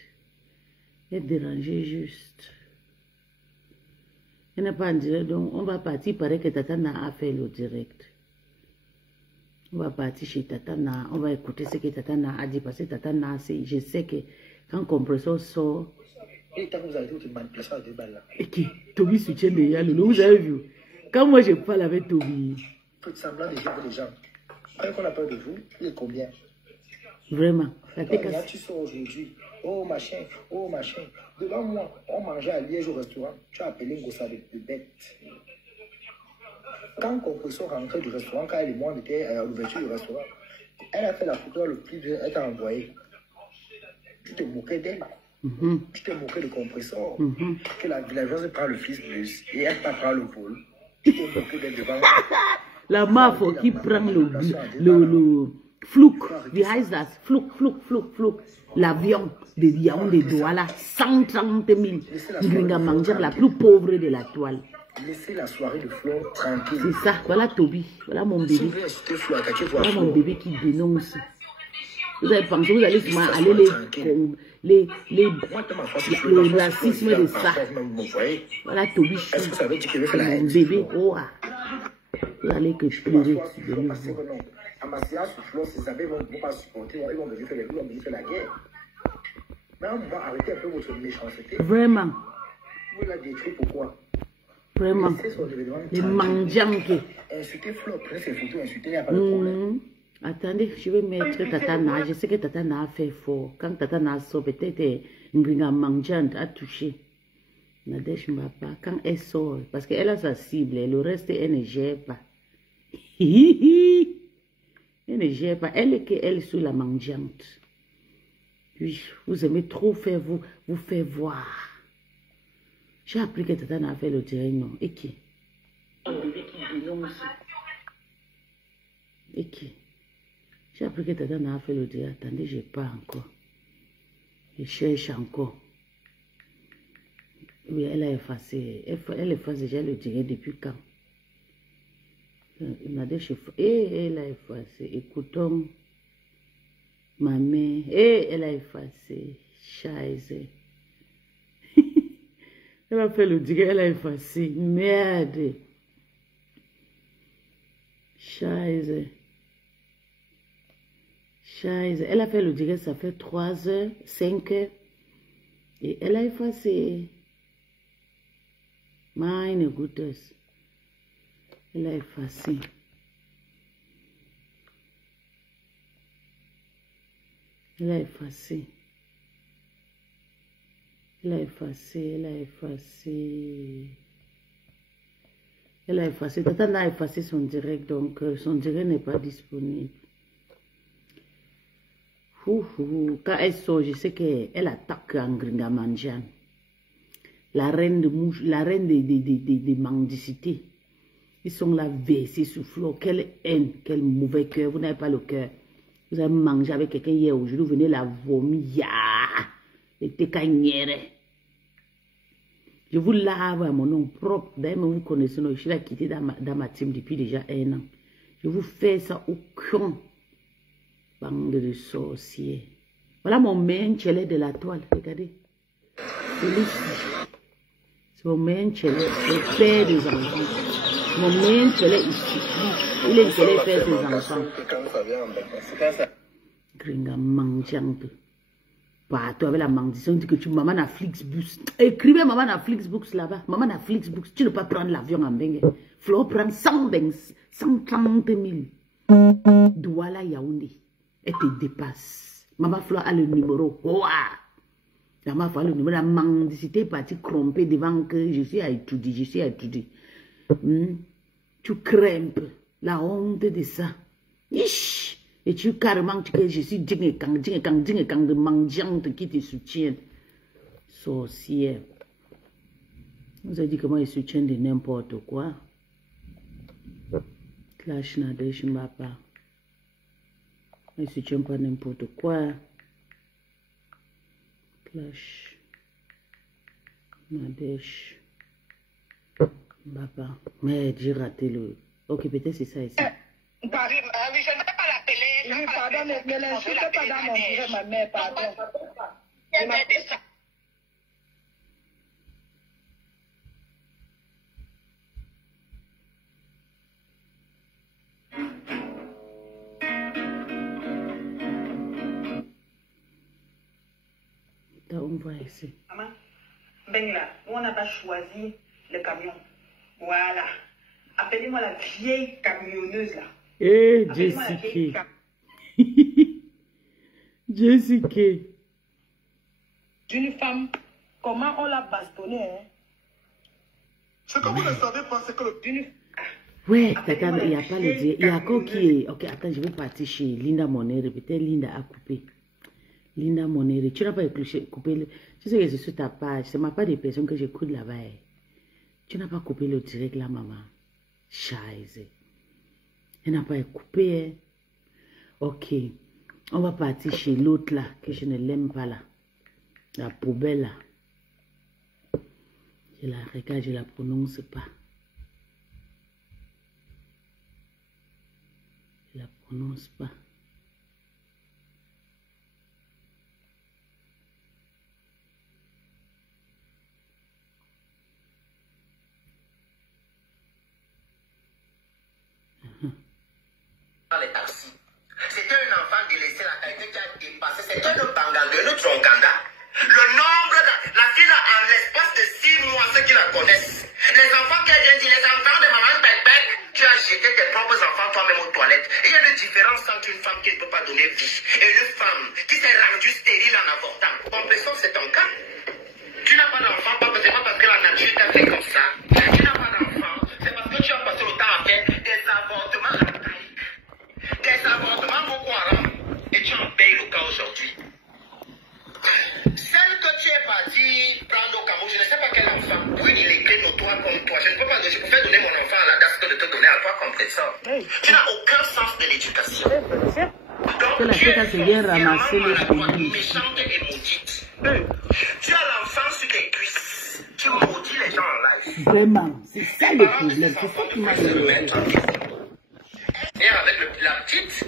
Elle dérangeait juste. Elle n'est pas en direct, donc on va partir. Il paraît que Tatana a fait le direct. On va partir chez Tatana. On va écouter ce que Tatana a dit. Parce que Tatana, je sais que quand compresseur sort... Et tant que vous avez dit que manipulation à 2 balles là. Et qui Toby soutient les Yalolo, vous avez vu. Quand moi je parle avec Toby. Faites semblant de jouer les gens. Quand on a peur de vous, il est combien? Vraiment. Tu sors aujourd'hui. Oh machin, oh machin. Devant moi, on mangeait à Liège au restaurant. Tu as appelé Ngossa de bête. Quand Compressor rentrait du restaurant, quand elle et moi on était à l'ouverture du restaurant, elle a fait la photo le plus de... Elle t'a envoyé. Tu te moquais d'elle. Tu t'es moqué de Compressor. Que la villageoise prend le fils bus et elle prend le vol. Tu t'es moqué d'elle devant. La mafia qui prend le flouk. Wie heißt das? Flouk. L'avion de Yaoundé de Douala. 130 000. Gringa Manjar, la plus pauvre de la toile. Laissez la soirée de Flo tranquille. C'est ça. Voilà Toby. Voilà mon bébé. Voilà mon bébé qui dénonce. Vous avez pensé, vous allez souvent aller le racisme de ça. Voilà Toby. C'est mon bébé. Oh, vous allez que pleurer. À ma séance, ces amis vont pas supporter, ils vont venir faire la guerre. Maintenant, on va arrêter un peu votre méchanceté. Vraiment. Vous la détruisez pourquoi? Vraiment. Les mendianques. Insultez Flo, prenez ses photos, insultez, il n'y a pas de problème. Attendez, je vais mettre Tatana. Je sais que Tatana a fait fort. Quand Tatana sort, peut-être Ngringa Mandiante a touché. Nadège Mbapa, quand elle sort, parce qu'elle a sa cible, le reste, elle ne gère pas. Elle ne gère pas. Elle est qu'elle sous la mendiante. Oui, vous aimez trop faire vous faire voir. J'ai appris que Tatana a fait le direct, non? Et qui? Et qui? J'ai appris que Tatana a fait le direct. Attendez, je n'ai pas encore. Je cherche encore. Oui, elle a effacé. Elle efface déjà le direct depuis quand? Elle a effacé. Écoutons. Ma mère. Elle a effacé. Scheiße. Elle a fait le direct, elle a effacé. Merde. Scheiße. Scheiße. Elle a fait le direct, ça fait 3 heures, 5 heures. Et elle a effacé. Meine Güte. Elle a effacé. Elle a effacé. Elle a effacé. Elle a effacé. Elle a effacé. Tata a effacé son direct, donc son direct n'est pas disponible. Quand elle sort, je sais qu'elle attaque Ngringa Manjan. La reine de mouche, la reine de mendicité. Ils sont là versés sur flot. Quelle haine, quel mauvais cœur. Vous n'avez pas le cœur. Vous avez mangé avec quelqu'un hier aujourd'hui, vous venez la vomir. Et técagnère. Je vous lave à mon nom propre. D'ailleurs, vous connaissez, je suis là quitté dans ma team depuis déjà 1 an. Je vous fais ça au con. Bande de sorciers. Voilà mon main chelet de la toile. Regardez. C'est mon main chelet. Le père des enfants. Mon main chelet ici. Il est chelet père des enfants. Gringa mangeante. Toi avec la maldition, dit que tu maman à Flixbus. Écrivez maman à Flixbus là-bas. Maman à Flixbus. Tu ne peux pas prendre l'avion en Bengue. Flo prend 130 000. Douala Yaoundé. Et te dépasse. Maman Flo a le numéro. Ouah! Maman Flo a le numéro. La mendicité est partie cromper devant que je suis à étudier. Tu crèmes la honte de ça. Ish! Et tu carrément que je suis ding et kang de mendiante qui te soutiennent. Sorcière. Vous avez dit comment ils soutiennent de n'importe quoi. Clash Nadesh Mbapa. Ils soutiennent pas n'importe quoi. Clash Nadesh Mbapa. Mais j'ai raté le... Ok, peut-être c'est ça ici. Je ne vais pas l'appeler. Oui, pardon, ne l'insulte pas dans mon direct, ma mère, pardon. On voit ici. Maman, ben là, on n'a pas choisi le camion. Voilà. Appelez-moi la vieille camionneuse là. Eh, Jessica. Jessica. Une femme, comment on l'a bastonnée, hein? Ce que vous ne savez pas, c'est que le... Ouais, tata, il n'y a pas le dire. Il y a encore qui est... Ok, attends, je vais partir chez Linda Monere. Peut-être Linda a coupé. Linda Monere, tu n'as pas coupé le... Tu sais que je suis ta page. C'est ma part des personnes que j'écoute là-bas. Tu n'as pas coupé le direct là, maman. Scheiße. Elle n'a pas coupé. Hein? Ok. On va partir chez l'autre là, que je ne l'aime pas là. La poubelle là. Je la regarde, je la prononce pas. Je la prononce pas. Les taxis. C'était un enfant délaissé, la qualité qui a dépassé. C'était un banganga, un autre Onganda. Le nombre de... La fille, en l'espace de 6 mois, ceux qui la connaissent. Les enfants qui ont dit, les enfants de maman Bec, tu as jeté tes propres enfants toi-même aux toilettes. Il y a une différence entre une femme qui ne peut pas donner vie et une femme qui s'est rendue stérile en avortant. Comprenez, c'est ton cas. Tu n'as pas d'enfant, c'est pas parce que la nature t'a fait comme ça. Tu n'as pas d'enfant, c'est parce que tu as passé le temps à faire des avortements archaïques. Des avortements Boko Haram. Et tu en payes le cas aujourd'hui. Celle que tu es parti prendre au Cameroun, je ne sais pas quel enfant. Oui, il est très notoire comme toi. Je ne peux pas donner, je préfère donner mon enfant à la DAS que de te donner à toi comme ça. Tu n'as aucun sens de l'éducation. Donc, tu es bien ramasser les méchante et maudite. Tu as l'enfant sur tes cuisses. Tu maudis les gens en live. Vraiment, c'est ça le problème. C'est ça qui m'a dit. Et avec la petite,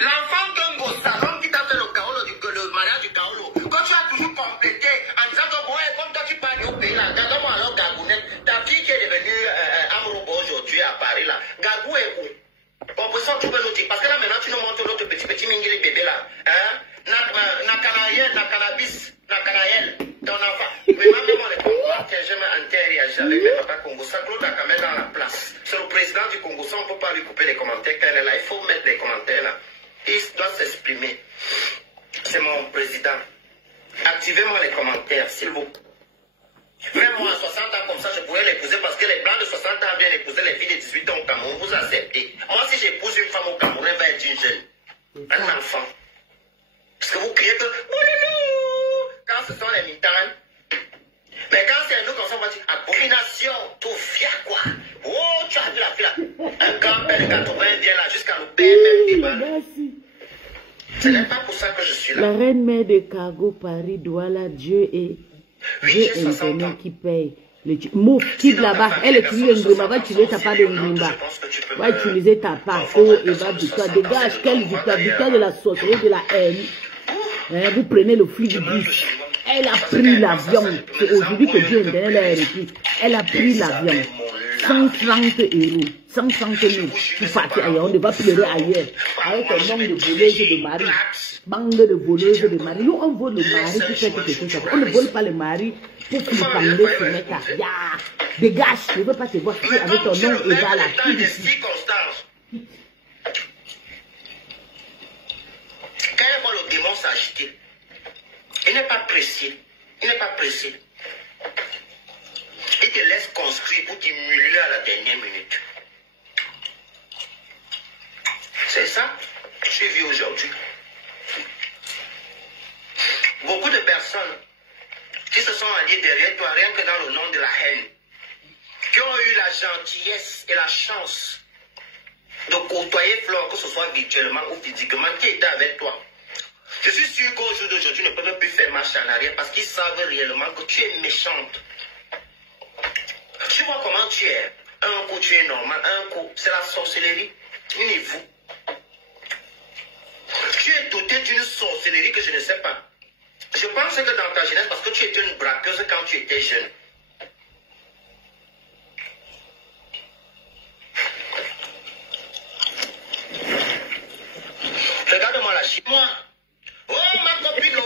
l'enfant d'un beau salon qui t'a fait le mariage du Kaolo, quand tu as toujours complété en disant que bon, comme toi tu parles au pays là, regarde-moi alors Gagounette, ta fille qui est devenue Amrobo aujourd'hui à Paris là, Gagou est où? compression, tu peux nous dire. Parce que là, maintenant, tu nous montres notre petit mingili bébé là. Hein? Na cannabis, na cannayel, ton enfant. Mais même moi, les Congolais, je m'intéresse avec mes papas Congo. Ça, Claude a quand même dans la place. C'est le président du Congo, ça, on ne peut pas lui couper les commentaires quand elle est là. Il faut mettre les commentaires là. Il doit s'exprimer. C'est mon président. Activez-moi les commentaires, s'il vous plaît. Fais-moi à 60 ans comme ça, je pourrais l'épouser parce que les blancs de 60 ans viennent épouser les filles de 18 ans au Cameroun. Vous acceptez. Moi, si j'épouse une femme au Cameroun, elle va être une jeune. Un enfant. Parce que vous criez que quand ce sont les mitanes. Mais quand c'est nous, comme ça, on va dire abomination, tout fier quoi. Oh, tu as vu la fille là. Un grand-père de 80 vient là jusqu'à nous payer même des balles. Ce n'est pas pour ça que je suis là. La reine mère de Cargo Paris, Douala, Dieu et Dieu Internet qui paye. Mouf, quitte là-bas. Elle utilise le Ngrimba, va utiliser ta part de Ngrimba. Va utiliser ta part. Oh, et va victoire. Dégage, quelle victoire? Victoire de la sorcellerie, de la haine. Vous prenez le flux du bus. Elle a pris l'avion. C'est aujourd'hui que Dieu me donne la repris. Elle a pris l'avion. 130 euros. 130 000. Pour partir ailleurs. On ne va pleurer ailleurs. Avec un nombre de voleuses de mari. Bande de voleuses de mari. Nous, on vole le mari pour faire quelque chose. On ne vole pas le mari pour qu'il parle se mettre à. Ya. Dégage. Je ne veux pas te voir avec ton nom égal à qui ici. Quand elle voit le démon s'agiter, il n'est pas pressé. Il n'est pas pressé. Il te laisse construire pour t'immuler à la dernière minute. C'est ça que je vis aujourd'hui. Beaucoup de personnes qui se sont alliées derrière toi, rien que dans le nom de la haine, qui ont eu la gentillesse et la chance de côtoyer Flore, que ce soit virtuellement ou physiquement, qui était avec toi. Je suis sûr qu'au jour d'aujourd'hui, ne peuvent même plus faire marche en arrière parce qu'ils savent réellement que tu es méchante. Tu vois comment tu es. Un coup, tu es normal. Un coup, c'est la sorcellerie. Unissez-vous. Tu es doté d'une sorcellerie que je ne sais pas. Je pense que dans ta jeunesse, parce que tu étais une braqueuse quand tu étais jeune. Regarde-moi la chip. Moi. Oh, ma copine.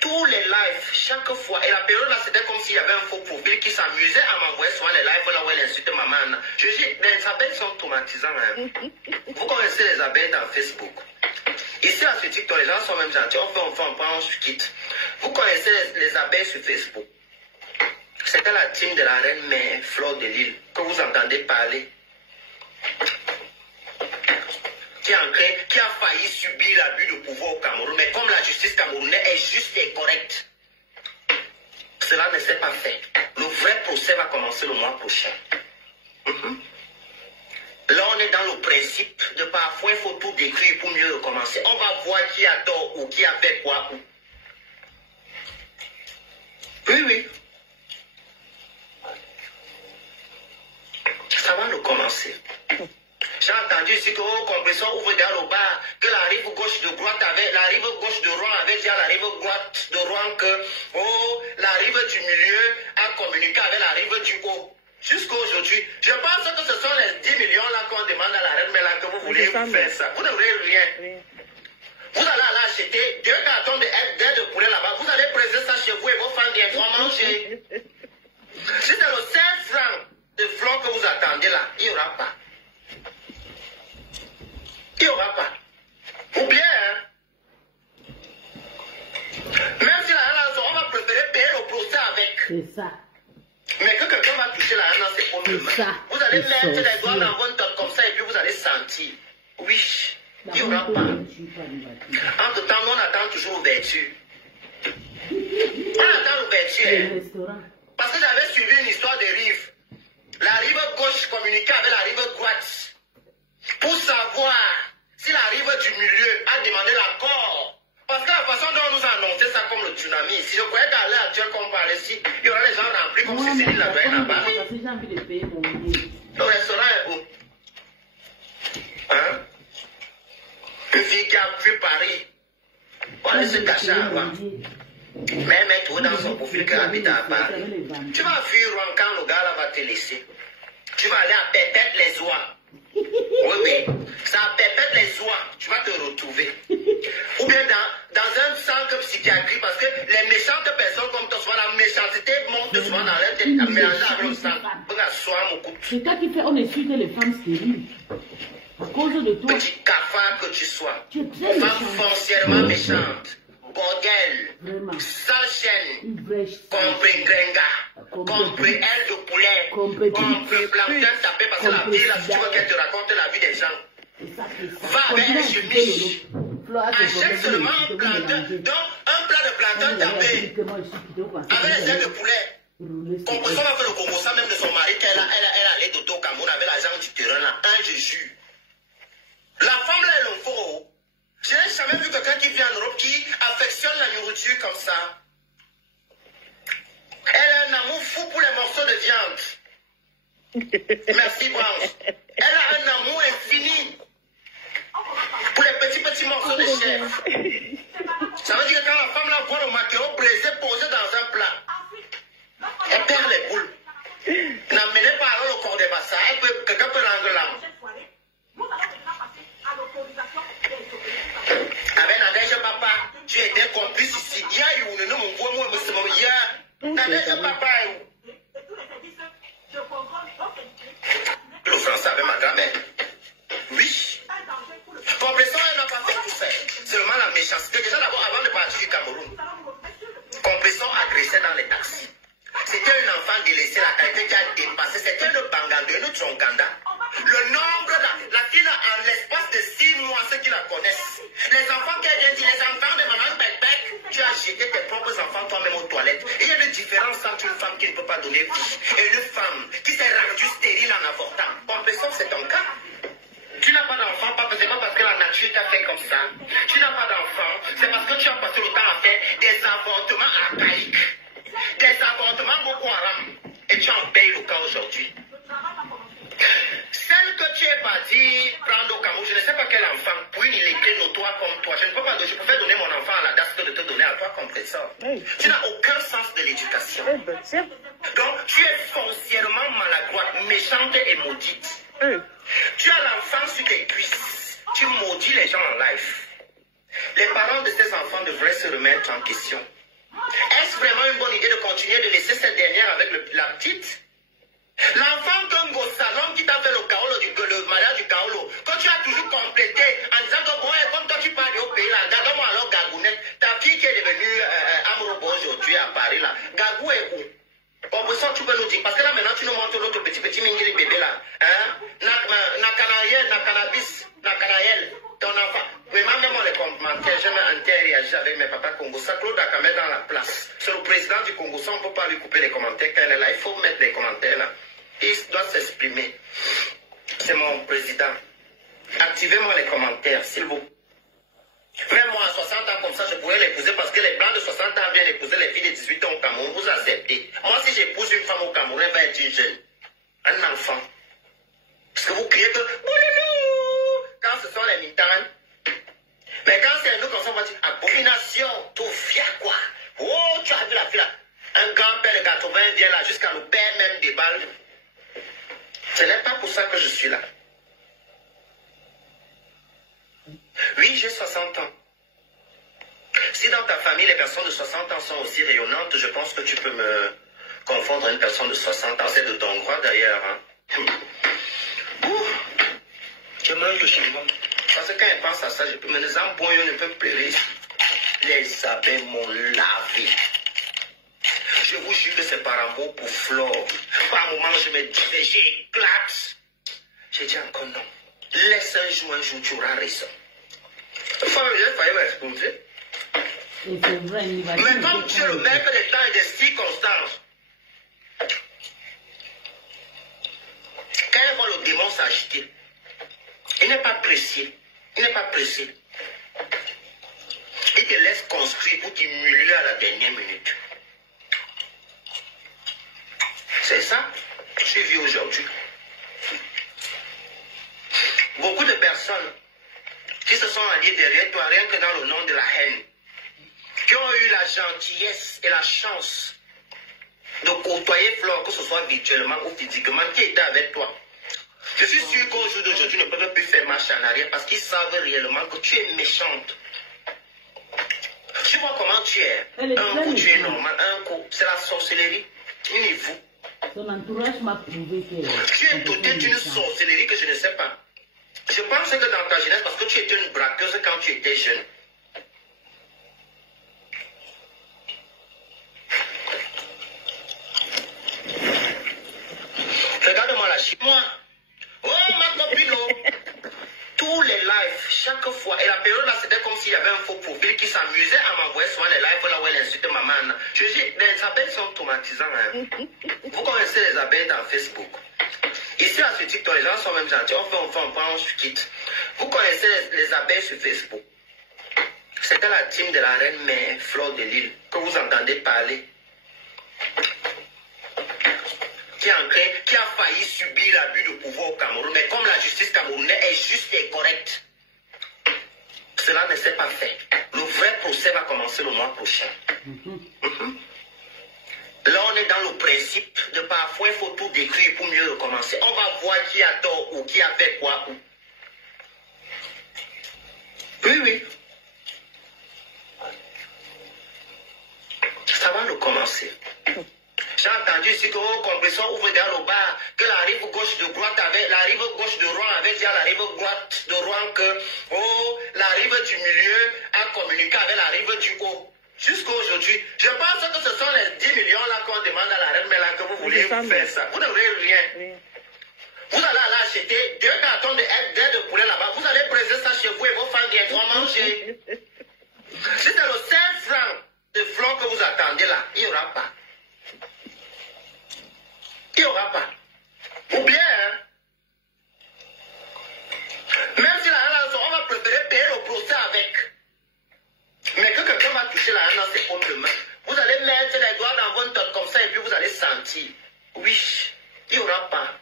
Tous les lives, chaque fois. Et la période là, c'était comme s'il y avait un faux profil qui s'amusait à m'envoyer souvent les lives là où elle insulte maman. Je dis, les abeilles sont traumatisants. Hein. Vous connaissez les abeilles dans Facebook. Ici, à ce TikTok, les gens sont même gentils. On prend, on se quitte. Vous connaissez les abeilles sur Facebook. C'était la team de la reine mère Flore de Lille que vous entendez parler. Qui a failli subir l'abus de pouvoir au Cameroun. Mais comme la justice camerounaise est juste et correcte, cela ne s'est pas fait. Le vrai procès va commencer le mois prochain. Là, on est dans le principe de parfois, il faut tout décrire pour mieux recommencer. On va voir qui a tort ou qui a fait quoi. Oui, oui. Ça va recommencer. J'ai entendu ici que compresseur ouvre dans le bar, que la rive gauche de droite avait, la rive gauche de Rouen avait dit à la rive droite de Rouen que la rive du milieu a communiqué avec la rive du haut. Jusqu'à aujourd'hui, je pense que ce sont les 10 millions là qu'on demande à la reine, mais là que vous voulez faire ça. Vous n'aurez rien. Oui. Vous allez aller acheter 2 cartons d'aide de poulet là-bas. Vous allez préser ça chez vous et vos fans viendront manger. Si c'est le 5 francs de fleurs que vous attendez là, il n'y aura pas. Il n'y aura pas. Ou bien, hein, même si la reine, on va préférer payer le procès avec. C'est ça. Mais que quelqu'un va toucher la reine, c'est pour nous. Vous allez mettre les doigts dans votre tête comme ça et puis vous allez sentir. Oui, il n'y aura pas. Entre temps, nous, on attend toujours l'ouverture. On attend l'ouverture. Parce que j'avais suivi une histoire de rive. La rive gauche communiquait avec la rive droite pour savoir si la rive du milieu a demandé l'accord. Parce que la façon dont on nous a annoncé ça comme le tsunami, si je croyais qu'à l'heure actuelle qu'on parlait ici, il y aurait les gens remplis comme si c'était la veille là-bas. Le restaurant est beau. Hein? Une fille qui a vu Paris, on va aller se cacher avant. Mais mettre dans son profil qu'elle habite à Paris. Tu vas fuir quand le gars là va te laisser. Tu vas aller à peut-être les oies. Oui. Ça perpète les oies. Tu vas te retrouver. Ou bien dans un centre psychiatrique, parce que les méchantes personnes comme toi, souvent la méchanceté monte souvent dans leur tête, mélangée avec le sang. C'est toi qui fais, on insulte les femmes stériles. À cause de toi. Petit cafard que tu sois. Tu es très méchante. Femme foncièrement méchante. Bordel. Sans chaîne. Compris grenga. Compris aile de poulet. Compris plantain tapé parce que la vie là, si tu veux qu'elle te raconte la vie des gens. Va avec un chemise. Achète seulement un plantain. Donc un plat de plantain tapé. Avec les ailes de poulet. Composant va faire le composant même de son mari qu'elle a allé d'auto au Cameroun avec l'argent du terrain là. Je jure. La femme là, elle est faux. Je n'ai jamais vu quelqu'un qui vient en Europe qui affectionne la nourriture comme ça. Elle a un amour fou pour les morceaux de viande. Merci, Branche. Elle a un amour infini pour les petits morceaux de chair. Ça veut dire que quand la femme là voit le maquereau braisé posé dans un plat, elle perd les boules. N'amenez pas alors le corps des bassins. Quelqu'un peut rendre l'âme. Avec Nadège Papa, tu étais complice ici. Il y a eu une mon voix, moi, il y a Nadège Papa. Le français avec ma grand-mère. Oui. Compression, elle n'a pas fait tout ça. Seulement la méchanceté. Déjà d'abord, avant de partir du Cameroun, Compression agressait dans les taxis. C'était un enfant délaissé, la qualité qui a dépassé. C'était une Banganda, une Tronganda. Le nombre, la fille en l'espace de 6 mois, ceux qui la connaissent. Les enfants qui ont dit, les enfants de maman Bec, tu as jeté tes propres enfants toi-même aux toilettes. Il y a une différence entre une femme qui ne peut pas donner vie et une femme qui s'est rendue stérile en avortant. Compression, c'est ton cas. Tu n'as pas d'enfant, c'est pas parce que la nature t'a fait comme ça. Tu n'as pas d'enfant, c'est parce que tu as passé le temps à faire des avortements archaïques. Des avortements Boko Haram. Et tu en payes le cas aujourd'hui. Celle que tu es parti prendre au Cameroun, je ne sais pas quel enfant, pour une illettrée notoire comme toi, je ne peux pas, je pouvais donner mon enfant à la DAS que de te donner à toi comme ça. Tu n'as aucun sens de l'éducation. Donc tu es foncièrement maladroite, méchante et maudite. Tu as l'enfant sur tes cuisses. Tu maudis les gens en live. Les parents de ces enfants devraient se remettre en question. Est-ce vraiment une bonne idée de continuer de laisser cette dernière avec la petite? L'enfant Congo Salon qui t'a fait le mariage du Kaolo, quand tu as toujours complété en disant que bon, comme toi tu parles au pays là, regarde-moi alors Gagounette, ta fille qui est devenue Amorobo aujourd'hui à Paris là, Gagou est où? Bon, pour ça tu peux nous dire, parce que là maintenant tu nous montres l'autre petit mingiri bébé là, hein? Na cannabis, na canayel, ton enfant. Mais même les commentaires, j'ai réagi avec mes papas Congo. Ça, Claude a mettre dans la place. C'est le président du Congo, ça on ne peut pas lui couper les commentaires quand elle est là. Il faut mettre les commentaires là. Il doit s'exprimer. C'est mon président. Activez-moi les commentaires, s'il vous plaît. Même moi, à 60 ans comme ça, je pourrais l'épouser parce que les blancs de 60 ans viennent épouser les filles de 18 ans au Cameroun. Vous acceptez. Moi, si j'épouse une femme au Cameroun, elle va être une jeune. Un enfant. Parce que vous criez que... Quand ce sont les mitanes. Mais quand c'est nous, comme ça, on va dire abomination, tout via quoi. Oh, tu as vu la fille là. Un grand-père de 80 vient là jusqu'à nous perdre même des balles. Ce n'est pas pour ça que je suis là. Oui, j'ai 60 ans. Si dans ta famille, les personnes de 60 ans sont aussi rayonnantes, je pense que tu peux me confondre à une personne de 60 ans. C'est de ton droit d'ailleurs. Hein. Je mange le chignon. Parce que quand elle pense à ça, je peux me dire, embrouillons ne peut pleurer. Les abeilles m'ont lavé. Je vous jure que c'est par amour pour Flore. Par moment, je me dis, j'éclate. J'ai dit encore non. Laisse un jour, tu auras raison. Il fallait m'exposer. Mais comme tu es le maître des temps et des circonstances, quand elle voit le démon s'agiter, il n'est pas pressé. Il n'est pas pressé. Il te laisse construire pour t'humilier à la dernière minute. C'est ça, je vis aujourd'hui. Beaucoup de personnes qui se sont alliées derrière toi, rien que dans le nom de la haine, qui ont eu la gentillesse et la chance de côtoyer Flore, que ce soit virtuellement ou physiquement, qui était avec toi. Je suis sûr qu'au jour d'aujourd'hui, ne peuvent plus faire marche en arrière parce qu'ils savent réellement que tu es méchante. Tu vois comment tu es. Un coup, tu es normal. Un coup, c'est la sorcellerie. Unissez-vous. Son entourage m'a prouvé que... Tu es dotée d'une sorcellerie que je ne sais pas. Je pense que dans ta jeunesse, parce que tu étais une braqueuse quand tu étais jeune. Regarde-moi là, chez moi. Oh, ma copine, oh. Tous les lives, chaque fois. Et la période là, c'était comme s'il y avait un faux profil qui s'amusait à m'envoyer souvent les lives là où elle insulte maman. Je dis, les abeilles sont traumatisants. Hein. Vous connaissez les abeilles dans Facebook. Ici, à ce TikTok, les gens sont même gentils. On prend, on se quitte. Vous connaissez les abeilles sur Facebook. C'était la team de la reine mère Fleur de Lille que vous entendez parler. Qui a failli subir l'abus de pouvoir au Cameroun. Mais comme la justice camerounaise est juste et correcte, cela ne s'est pas fait. Le vrai procès va commencer le mois prochain. Là, on est dans le principe de parfois, il faut tout décrire pour mieux recommencer. On va voir qui a tort ou qui a fait quoi où. Oui, oui. Ça va recommencer. J'ai entendu ici que au compresseur ouvre dans le bar, que la rive gauche de droite avait, la rive gauche de Rouen avait dit à la rive droite de Rouen que, oh, la rive du milieu a communiqué avec la rive du haut. Jusqu'à aujourd'hui, je pense que ce sont les 10 millions là qu'on demande à la reine, mais là que vous voulez faire ça. Vous n'aurez rien. Oui. Vous allez aller acheter 2 cartons d'aide de poulet là-bas. Vous allez briser ça chez vous et vos femmes viendront manger. Si c'est le 5 francs de fleurs que vous attendez là, il n'y aura pas. Il n'y aura pas. Ou bien, hein? Même si la reine, on va préférer payer le procès avec. Mais que quelqu'un va toucher la reine dans ses paumes de main. Vous allez mettre les doigts dans votre tête comme ça et puis vous allez sentir. Oui, il n'y aura pas.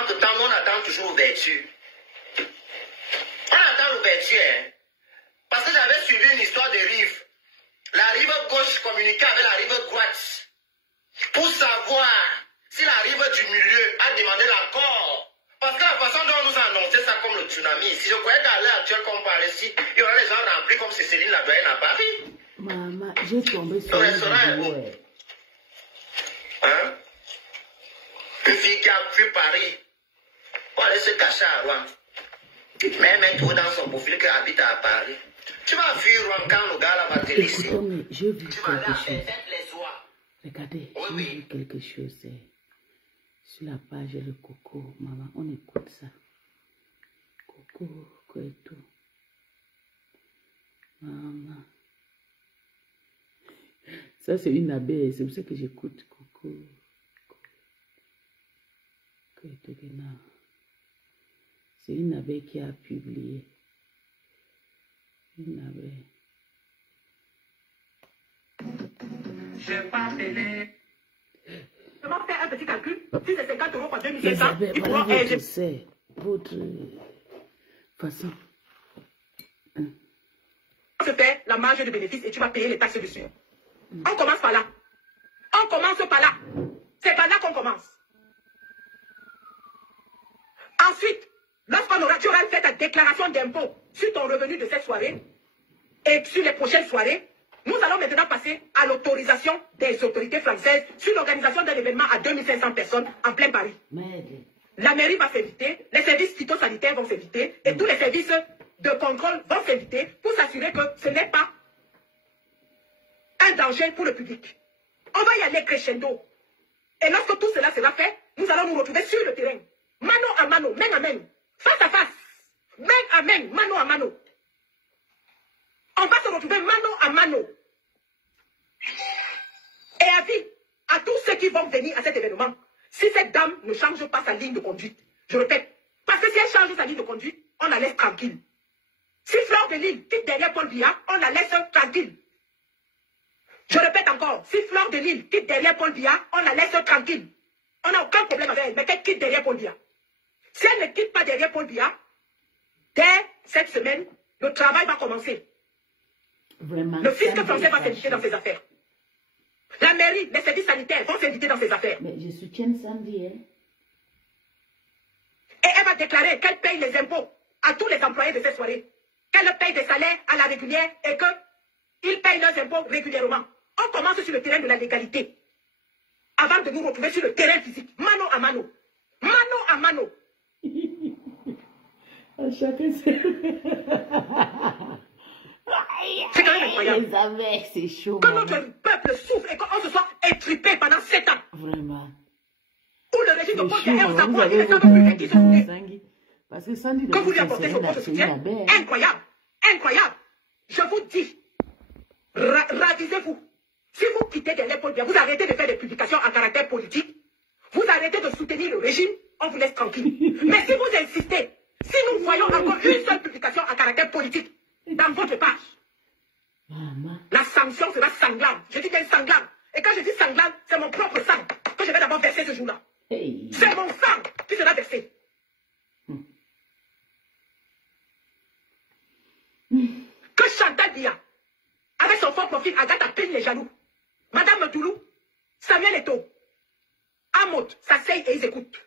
Entre-temps, on attend toujours l'ouverture. On attend l'ouverture, hein? Parce que j'avais suivi une histoire de rive. La rive gauche communiquait avec la rive droite. Pour savoir si la rive du milieu a demandé l'accord. Parce que la façon dont on nous a annoncé ça comme le tsunami, si je croyais qu'à l'heure actuelle qu'on parle ici, il y aurait les gens remplis comme Céline la doyenne à Paris. Maman, j'ai tombé sur le restaurant. Hein? Une fille qui a fui Paris. On va aller se cacher à Rouen. Mais elle met tout dans son profil qu'elle habite à Paris. Tu vas fuir Rouen quand le gars là va te laisser. Écoutez, je veux tu vas aller à faire les oies. Regardez, oui, j'ai vu quelque chose sur la page Le Coco. Maman, on écoute ça. Coco, quoi et tout. Maman. Ça, c'est une abeille. C'est pour ça que j'écoute Coco. C'est une abeille qui a publié. Une abeille. Je vais appeler. Je vais faire un petit calcul. Si c'est 50 € par 2500, il pourra aider. C'est votre façon. Tu fais la marge de bénéfice et tu vas payer les taxes dessus. On commence par là. On commence par là. C'est par là qu'on commence. Ensuite, lorsqu'on aura, tu auras fait ta déclaration d'impôt sur ton revenu de cette soirée et sur les prochaines soirées, nous allons maintenant passer à l'autorisation des autorités françaises sur l'organisation d'un événement à 2500 personnes en plein Paris. La mairie va s'inviter, les services phytosanitaires vont s'inviter et tous les services de contrôle vont s'inviter pour s'assurer que ce n'est pas un danger pour le public. On va y aller crescendo. Et lorsque tout cela sera fait, nous allons nous retrouver sur le terrain. Mano à mano, main à main, face à face, main à main, mano à mano. On va se retrouver mano à mano. Et avis à tous ceux qui vont venir à cet événement, si cette dame ne change pas sa ligne de conduite, je répète, parce que si elle change sa ligne de conduite, on la laisse tranquille. Si Fleur de Lille quitte derrière Paul Biya, on la laisse tranquille. Je répète encore, si Fleur de Lille quitte derrière Paul Biya, on la laisse tranquille. On n'a aucun problème avec elle, mais qu'elle quitte derrière Paul Biya. Si elle ne quitte pas derrière Paul Biya, dès cette semaine, le travail va commencer. Vraiment, le fisc français va s'inviter dans ses affaires. La mairie, les services sanitaires vont s'inviter dans ses affaires. Mais je soutiens Sandy, hein. déclarer qu'elle paye les impôts à tous les employés de cette soirée, qu'elle paye des salaires à la régulière et qu'ils payent leurs impôts régulièrement. On commence sur le terrain de la légalité avant de nous retrouver sur le terrain physique, mano à mano. Mano à mano. À chacun c'est... C'est quand même incroyable. C'est chaud. Que notre peuple souffre et qu'on se soit étripé pendant 7 ans. Vraiment. Où le régime de Paul Biya, on vous avez qui sont parce que Sandy que vous lui apportez son soutien. Incroyable. Incroyable. Je vous dis, ravisez-vous. Si vous quittez derrière Paul Biya, vous arrêtez de faire des publications à caractère politique, vous arrêtez de soutenir le régime, on vous laisse tranquille. Mais si vous insistez, si nous voyons encore une seule publication à caractère politique dans votre page, la sanction sera sanglante. Je dis qu'elle est sanglante. Et quand je dis sanglante, c'est mon propre sang que je vais d'abord verser ce jour-là. Hey. C'est mon sang qui sera versé. Que Chantal Biya, avec son fort profil, Agatha peigne les jaloux. Madame Toulou, Samuel Eto'o, Amot, s'asseyent et ils écoutent.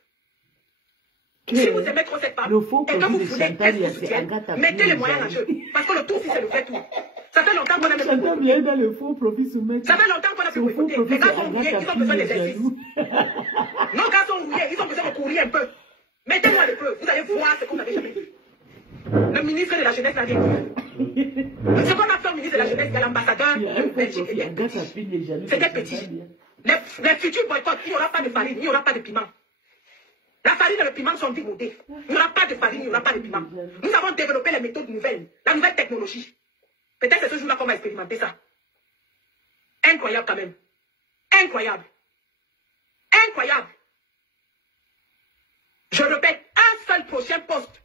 Si vous aimez trop cette femme et que vous voulez qu'elle vous soutienne, mettez les moyens en jeu. Parce que le tour, si c'est le vrai tour. Ça fait longtemps qu'on a fait Chantal Biya dans le faux profil soumettre. Ça fait longtemps qu'on a pu écouter. Les gars sont rouillés, ils ont besoin d'exercice. Nos gars sont rouillés, ils ont besoin de courir un peu. Mettez-moi le peu, vous allez voir ce qu'on n'avait jamais vu. Le ministre de la Jeunesse n'a rien vu. Ce qu'on a fait au ministre de la Jeunesse, c'est l'ambassadeur de Belgique. C'était petit. Les futurs boycotts, il n'y aura pas de farine, il n'y aura pas de piment. La farine et le piment sont démodés. Il n'y aura pas de farine, il n'y aura pas de piment. Nous avons développé les méthodes nouvelles, la nouvelle technologie. Peut-être c'est ce jour-là qu'on va expérimenter ça. Incroyable quand même. Incroyable. Incroyable. Je répète, un seul prochain poste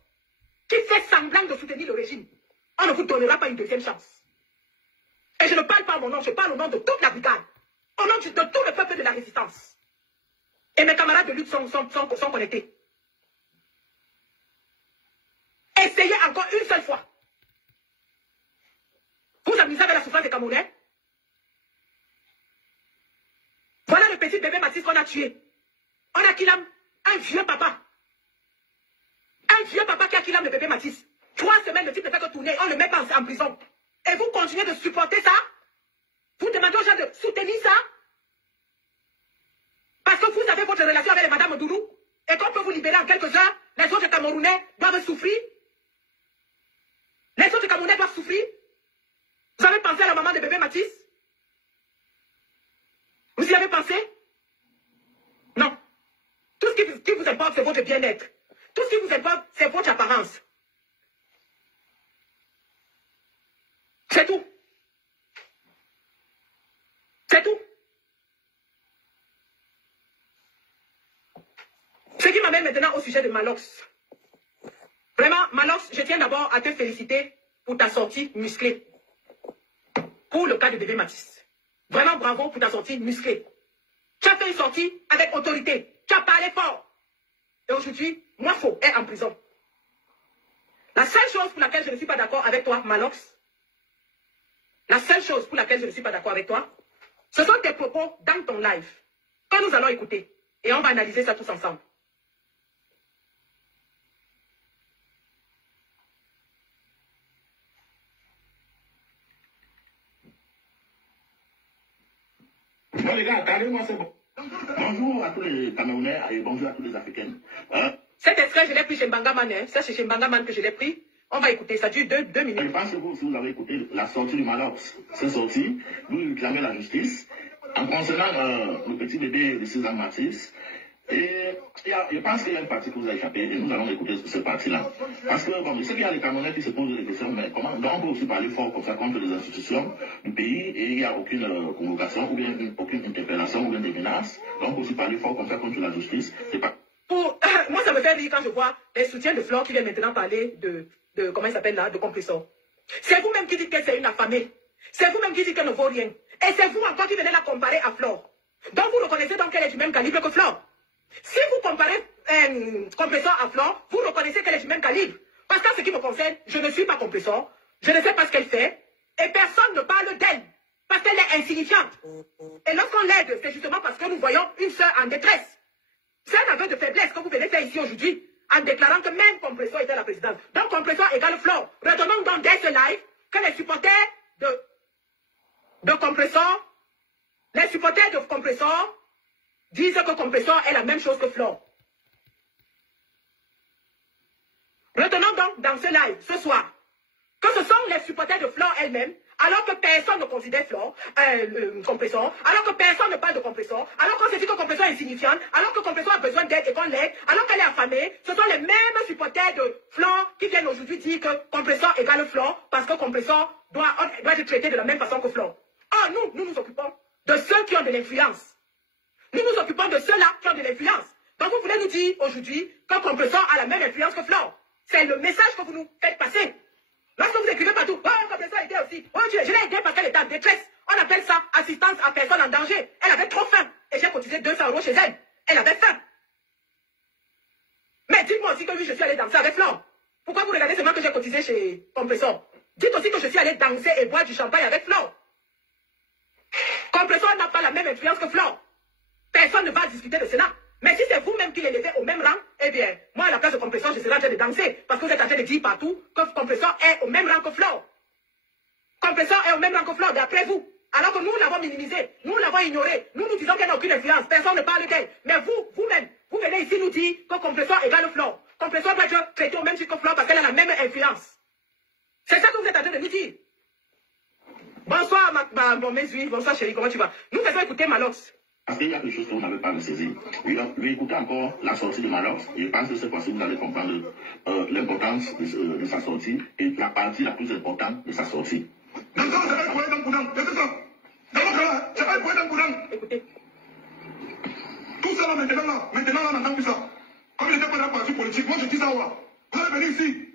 qui fait semblant de soutenir le régime, on ne vous donnera pas une deuxième chance. Et je ne parle pas à mon nom, je parle au nom de toute la brigade, au nom de tout le peuple de la résistance. Et mes camarades de lutte sont connectés. Essayez encore une seule fois. Vous amusez avec la souffrance des Camerounais. Voilà le petit bébé Mathis qu'on a tué. On a killé un vieux papa. Un vieux papa qui a killé le bébé Mathis. 3 semaines, le type ne fait que tourner, on le met pas en prison. Et vous continuez de supporter ça? Vous demandez aux gens de soutenir ça? Parce que vous avez votre relation avec Madame Doulou et qu'on peut vous libérer en quelques heures, les autres Camerounais doivent souffrir. Les autres Camerounais doivent souffrir. Vous avez pensé à la maman de bébé Mathis? Vous y avez pensé? Non. Tout ce qui vous importe, c'est votre bien-être. Tout ce qui vous importe, c'est votre apparence. C'est tout. C'est tout. Ce qui m'amène maintenant au sujet de Malox. Vraiment, Malox, je tiens d'abord à te féliciter pour ta sortie musclée. Pour le cas de bébé Mathis. Vraiment bravo pour ta sortie musclée. Tu as fait une sortie avec autorité. Tu as parlé fort. Et aujourd'hui, Mwafo est en prison. La seule chose pour laquelle je ne suis pas d'accord avec toi, Malox, la seule chose pour laquelle je ne suis pas d'accord avec toi, ce sont tes propos dans ton live que nous allons écouter. Et on va analyser ça tous ensemble. Bon les gars, attendez-moi, c'est bon. Bonjour à tous les Camerounais et bonjour à tous les Africains. Cet extrait, je l'ai pris chez Mbangaman. Hein. C'est chez Mbangaman que je l'ai pris. On va écouter, ça dure 2 minutes. Je pense que si vous avez écouté la sortie du Malox, cette sortie, vous réclamez la justice en concernant le petit bébé de 6 ans Mathis. Et je pense qu'il y a une partie que vous a échappé et nous allons écouter cette partie-là. Parce que, bon, je sais qu'il y a les Camerounais qui se posent des questions, mais comment, donc on peut aussi parler fort comme ça contre les institutions du pays et il n'y a aucune convocation ou bien aucune interpellation ou bien des menaces. Donc on peut aussi parler fort comme ça contre la justice. C'est pas... Moi, ça me fait rire quand je vois les soutiens de Flore qui viennent maintenant parler de comment il s'appelle là, de compresseur. C'est vous-même qui dites que c'est une affamée. C'est vous-même qui dites qu'elle ne vaut rien. Et c'est vous encore qui venez la comparer à Flore. Donc vous reconnaissez donc qu'elle est du même calibre que Flore. Si vous comparez compresseur à Flore, vous reconnaissez qu'elle est du même calibre. Parce qu'en ce qui me concerne, je ne suis pas compresseur. Je ne sais pas ce qu'elle fait. Et personne ne parle d'elle. Parce qu'elle est insignifiante. Et lorsqu'on l'aide, c'est justement parce que nous voyons une sœur en détresse. C'est un aveu de faiblesse que vous venez faire ici aujourd'hui. en déclarant que même Compressor était la présidente. Donc Compressor égale Flore. Retenons donc dès ce live que les supporters de Compressor, disent que Compressor est la même chose que Flore. Retenons donc dans ce live, ce soir, que ce sont les supporters de Flore elle-même, alors que personne ne considère Flore, Compressor, alors que personne ne parle de Compressor, alors qu'on se dit que Compressor est insignifiante, alors que Compressor a besoin d'aide et qu'on l'aide, alors qu'elle est affamée, ce sont les mêmes supporters de Flore qui viennent aujourd'hui dire que Compressor égale Flore, parce que Compressor doit être traité de la même façon que Flore. Or, nous nous occupons de ceux qui ont de l'influence. Nous nous occupons de ceux-là qui ont de l'influence. Donc vous voulez nous dire aujourd'hui que Compressor a la même influence que Flore. C'est le message que vous nous faites passer. Lorsque vous écrivez partout, oh, Compressor a aidé aussi. Oh, je l'ai aidé parce qu'elle était en détresse. On appelle ça assistance à personne en danger. Elle avait trop faim. Et j'ai cotisé 200 € chez elle. Elle avait faim. Mais dites-moi aussi que oui, je suis allé danser avec Flore. Pourquoi vous regardez seulement que j'ai cotisé chez Compressor? Dites aussi que je suis allé danser et boire du champagne avec Flore. Compressor n'a pas la même influence que Flore. Personne ne va discuter de cela. Mais si c'est vous-même qui l'élevez au même rang, eh bien, moi, à la place de Compressor, je serai en train de danser. Parce que vous êtes en train de dire partout que Compressor est au même rang que Flore. Compressor est au même rang que Flore, d'après vous. Alors que nous l'avons minimisé, nous l'avons ignoré. Nous nous disons qu'elle n'a aucune influence. Personne ne parle d'elle. Mais vous-même, vous venez ici nous dire que Compressor égale Flore. Compressor doit être traité au même titre que Flore parce qu'elle a la même influence. C'est ça que vous êtes en train de nous dire. Bonsoir, mes juifs. Bonsoir, chérie. Comment tu vas? Nous faisons écouter Malox. Parce qu'il y a quelque chose que vous n'avez pas saisi. Lui écouter encore la sortie de Malox. Je pense que cette fois-ci, vous allez comprendre l'importance de sa sortie et la partie la plus importante de sa sortie. Écoutez. Tout ça là, maintenant, on n'entend plus ça. Comme il n'était pas dans le parti politique, moi je dis ça, voilà. Vous allez venir ici.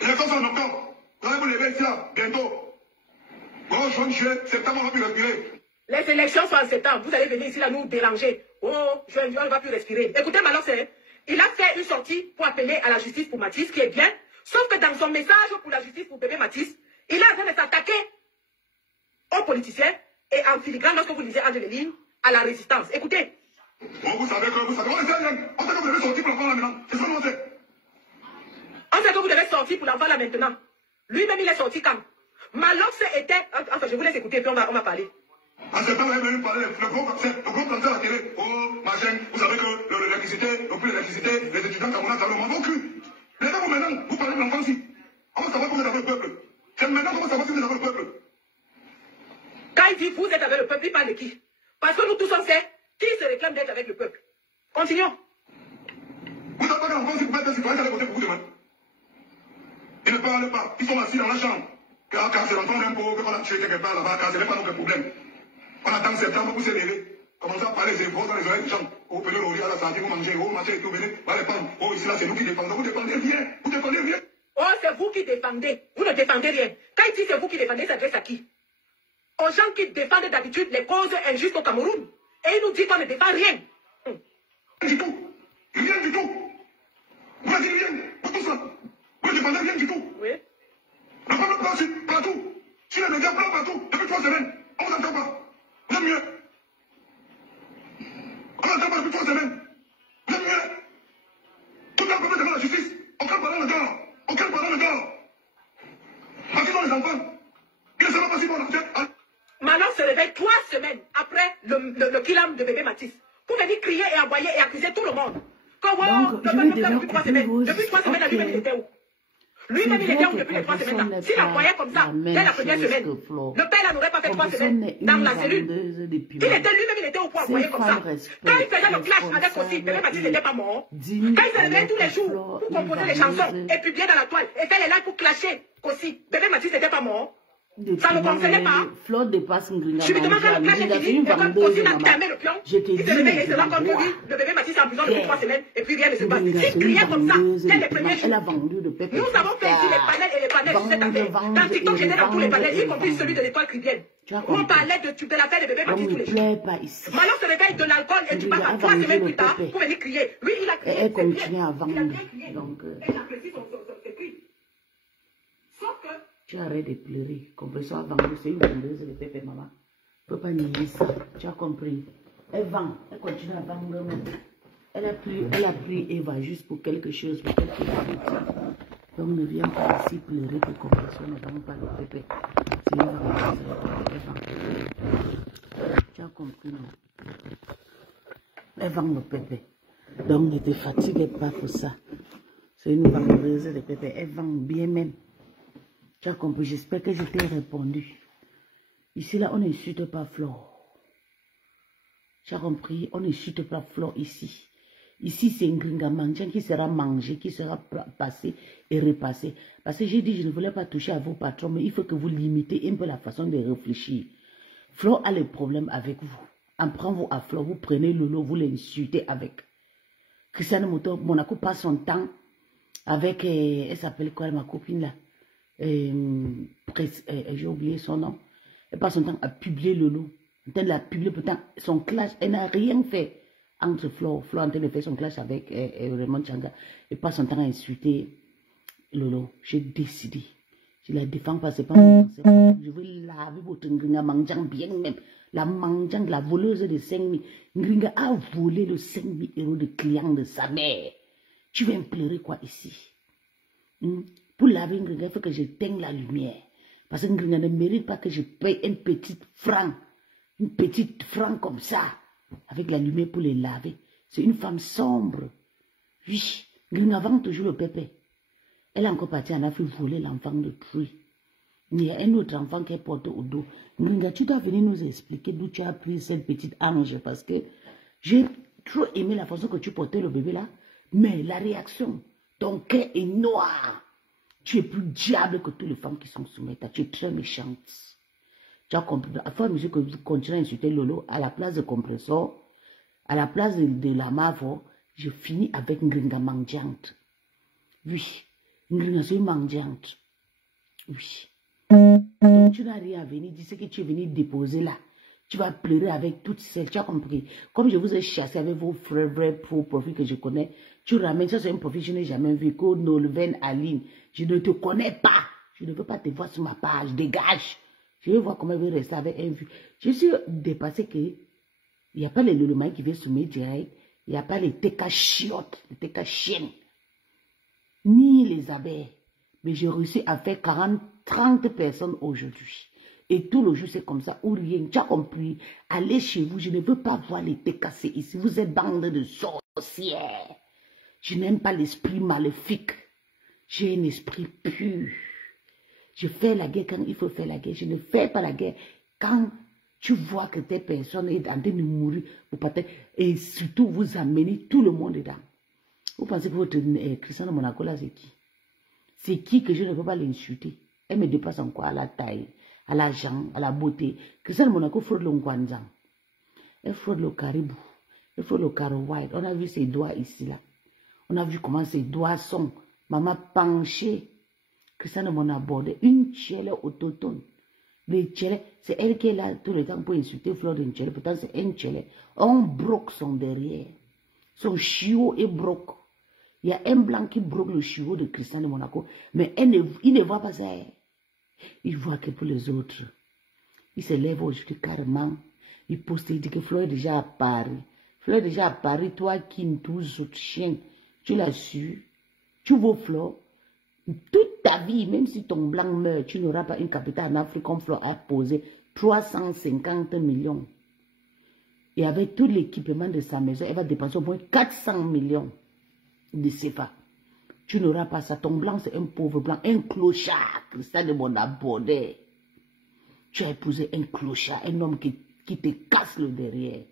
Les élections sont en octobre. Vous allez vous lever ici, là, bientôt. Bon, juin, juillet, septembre, on va plus respirer. Les élections sont en septembre. Vous allez venir ici, là, nous déranger. Oh, juin, juillet, on ne va plus respirer. Écoutez, Malox, il a fait une sortie pour appeler à la justice pour Mathis, qui est bien. Sauf que dans son message pour la justice pour bébé Mathis, il est en train de s'attaquer aux politiciens et en filigrane, lorsque vous lisez entre les lignes, à la résistance. Écoutez. Bon, vous savez, on sait que vous devez sortir pour l'enfant là maintenant. C'est ça qu'on sait. On sait que vous devez sortir pour l'enfant là maintenant. Lui-même, il est sorti quand? Malox était... Enfin, je vous laisse écouter, puis on va parler. En septembre, il est venu parler, le gros cancer à la télé. Oh, machin, vous savez que l'électricité, le prix de l'électricité, les étudiants camerounais, ça le monde au cul. Mais là, maintenant, vous parlez de l'enfant aussi. On va savoir que vous êtes avec le peuple. C'est maintenant qu'on va savoir si vous êtes avec le peuple. Quand il dit vous êtes avec le peuple, il parle de qui? Parce que nous tous on sait qui se réclame d'être avec le peuple. Continuons. Vous savez pas que l'enfant, si vous faites un citoyen, allez voter pour vous demain. Ils ne parlent pas. Ils sont assis dans la chambre. Car c'est l'enfant d'un pauvre qu'on a tué quelque part là-bas, car ce n'est pas notre problème. On attend septembre pour s'élever. Commencez à parler des infos dans les oreilles des gens. Oh, venez au riz à la santé, vous mangez, oh, mangez et tout, venez, va les prendre. Oh, ici là, c'est nous qui défendons. Vous défendez rien. Vous défendez rien. Oh, c'est vous qui défendez. Vous ne défendez rien. Quand il dit c'est vous qui défendez, ça s'adresse à qui? Aux gens qui défendent d'habitude les causes injustes au Cameroun. Et il nous dit qu'on ne défend rien. Rien du tout. Rien du tout. Vous n'avez dit rien. Pour tout ça. Vous ne défendez rien du tout. Oui. Le peuple pleure aussi, partout. Si les médias pleurent partout, depuis 3 semaines, on ne vous entend pas. Vous êtes mieux. On n'entend pas depuis 3 semaines. Vous êtes mieux. Tout le peuple devant la justice. Aucun parent ne dort. Aucun parent ne dort. Parce qu'ils ont les enfants. Ils ne savent pas si vont l'enquête. Malox se réveille 3 semaines après le killam de bébé Mathis. Pour venir crier et aboyer et accuser tout le monde. Comment le peuple pleure depuis 3 semaines. Depuis 3 semaines, lui-même, il était où? Lui-même, il était où depuis les 3 semaines? S'il envoyait comme ça, dès la première semaine, le père n'aurait pas fait 3 semaines dans la cellule. Il était lui-même, il était où pour envoyer comme ça? Quand il faisait le clash avec aussi, bébé Mathis n'était pas mort. Quand il se réveillait tous les jours pour composer les chansons et publier dans la toile et faire les lives pour clasher aussi, bébé Mathis n'était pas mort. Ça ne concernait pas. Flore dépasse Ngringa. Subitement, quand le clash est fini, et comme Cosine a fermé le pion, il se réveille et se rend compte que lui, le bébé Mathis est en prison depuis 3 semaines et puis rien ne se passe. S'il criait comme ça, dès les premiers jours, nous avons fait ici les panels et les panels sur cette affaire. Dans TikTok, j'étais dans tous les panels, y compris celui de l'étoile Cribienne, où on parlait de l'affaire de bébé Mathis tous les jours. Malox se réveille de l'alcool et du bac 3 semaines plus tard pour venir crier. Lui, il a crié. Elle continue à vendre. Donc, elle apprécie ses cris. Sauf que tu arrêtes de pleurer. Compressor a vendu, c'est une vendeuse de pépé, maman. Tu ne peux pas nier ça. Tu as compris. Elle vend, elle continue à vendre. Elle a pris Eva juste pour quelque chose, pour quelque chose. Donc ne viens pas ici pleurer pour compassion, ne vends pas le pépé. C'est Eva, tu as compris, non? Elle vend le pépé. Donc ne te fatigue pas pour ça. C'est une vendeuse de pépé. Elle vend bien même. Tu as compris, j'espère que je t'ai répondu. Ici, là, on n'insulte pas Flore. Tu as compris, on n'insulte pas Flore ici. Ici, c'est un gringamandian qui sera mangé, qui sera passé et repassé. Parce que j'ai dit, je ne voulais pas toucher à vos patrons, mais il faut que vous limitez un peu la façon de réfléchir. Flore a les problèmes avec vous. En prenant à Flore, vous prenez Lolo, vous l'insultez avec. Christiane Monaco passe son temps avec, elle s'appelle quoi, ma copine là? J'ai oublié son nom. Elle passe son temps à publier Lolo. Elle a publié pourtant son clash, elle n'a rien fait. Entre Flore en train de faire son clash avec Raymond Changa, et passe son temps à insulter Lolo. J'ai décidé. Je la défends pas, c'est pas mon nom. Je veux laver votre Ngringa Manjang bien même. La Manjang, la voleuse de 5 000. Ngringa a volé le 5 000 € de client de sa mère. Tu viens pleurer quoi ici? Pour laver Ngringa, il faut que je teigne la lumière. Parce que Ngringa ne mérite pas que je paye une petite franc comme ça. Avec la lumière pour les laver. C'est une femme sombre. Oui, Ngringa vend toujours le pépé. Elle est encore partie en Afrique voler l'enfant de Tree. Il y a un autre enfant qui est porté au dos. Ngringa, tu dois venir nous expliquer d'où tu as pris cette petite ange. Parce que j'ai trop aimé la façon que tu portais le bébé là. Mais la réaction, ton cœur est noir. Tu es plus diable que toutes les femmes qui sont soumises. Tu es très méchante. Tu as compris. À fois mesure que vous continuez à insulter Lolo, à la place de compresseur, à la place de la mavo, je finis avec Ngringa mendiante. Oui. Ngringa c'est mendiante. Oui. Donc tu n'as rien à venir dire ce que tu es venu déposer là. Tu vas pleurer avec toutes celles. Tu as compris. Comme je vous ai chassé avec vos vrais profils que je connais, tu ramènes ça, c'est un profil que je n'ai jamais vu. Que Nolven Aline. Je ne te connais pas. Je ne veux pas te voir sur ma page. Dégage. Je vais voir comment je vais rester avec un vu. Je suis dépassé que il n'y a pas les Lolomaï qui viennent soumettre direct. Il n'y a pas les TK chiottes, les TK chiennes. Ni les abeilles. Mais j'ai réussi à faire 30 personnes aujourd'hui. Et tout le jour, c'est comme ça, ou rien. Tu as compris? Allez chez vous, je ne veux pas voir les TKC ici. Vous êtes bande de sorcières. Je n'aime pas l'esprit maléfique. J'ai un esprit pur. Je fais la guerre quand il faut faire la guerre. Je ne fais pas la guerre quand tu vois que tes personnes sont en train de mourir. Et surtout, vous amenez tout le monde dedans. Vous pensez que votre Christiane de Monaco là, c'est qui? C'est qui que je ne peux pas l'insulter? Elle me dépasse en quoi? À la taille, à la jambe, à la beauté. Christiane de Monaco fraude le Nkwanzang. Elle fraude le caribou. Elle fraude le caro white. On a vu ses doigts ici là. On a vu comment ses doigts sont. Maman penchée. Christiane de Monaco abordé. Une tchèle autochtone. Les tchèles, c'est elle qui est là tout le temps pour insulter Flore de Tchèle. Pourtant c'est une tchèle. On broque son derrière. Son chiot est broque. Il y a un blanc qui broque le chiot de Christiane de Monaco. Mais il ne voit pas ça. Il voit que pour les autres. Il se lève aujourd'hui carrément. Il poste, il dit que Flore est déjà à Paris. Flore est déjà à Paris. Toi qui ne tous autres chiens, tu l'as su. Tu vaux Flore. Toute ta vie, même si ton blanc meurt, tu n'auras pas une capitale en Afrique comme Flore a posé 350 millions. Et avec tout l'équipement de sa maison, elle va dépenser au moins 400 millions de CFA. Tu n'auras pas ça. Ton blanc, c'est un pauvre blanc, un clochard. Christiane de Monaco. Tu as épousé un clochard, un homme qui te casse le derrière.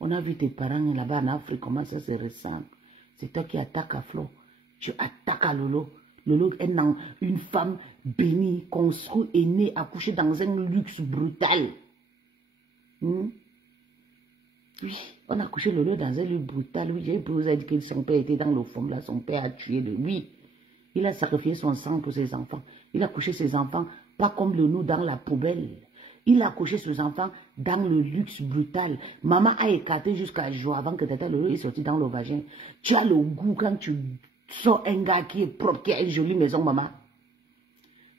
On a vu tes parents là-bas en Afrique, comment ça se ressent. C'est toi qui attaques à Flore. Tu attaques à Lolo. Lolo est une femme bénie, construite et née, accouchée dans un luxe brutal. Oui, on a couché Lolo dans un lieu brutal. Oui, j'ai vous dit que son père était dans le fond là, son père a tué de lui. Il a sacrifié son sang pour ses enfants. Il a couché ses enfants, pas comme le nous dans la poubelle. Il a couché ses enfants dans le luxe brutal. Maman a écarté jusqu'à jour avant que Tata Lolo est sorti dans le vagin. Tu as le goût quand tu sors un gars qui est propre, qui a une jolie maison, maman.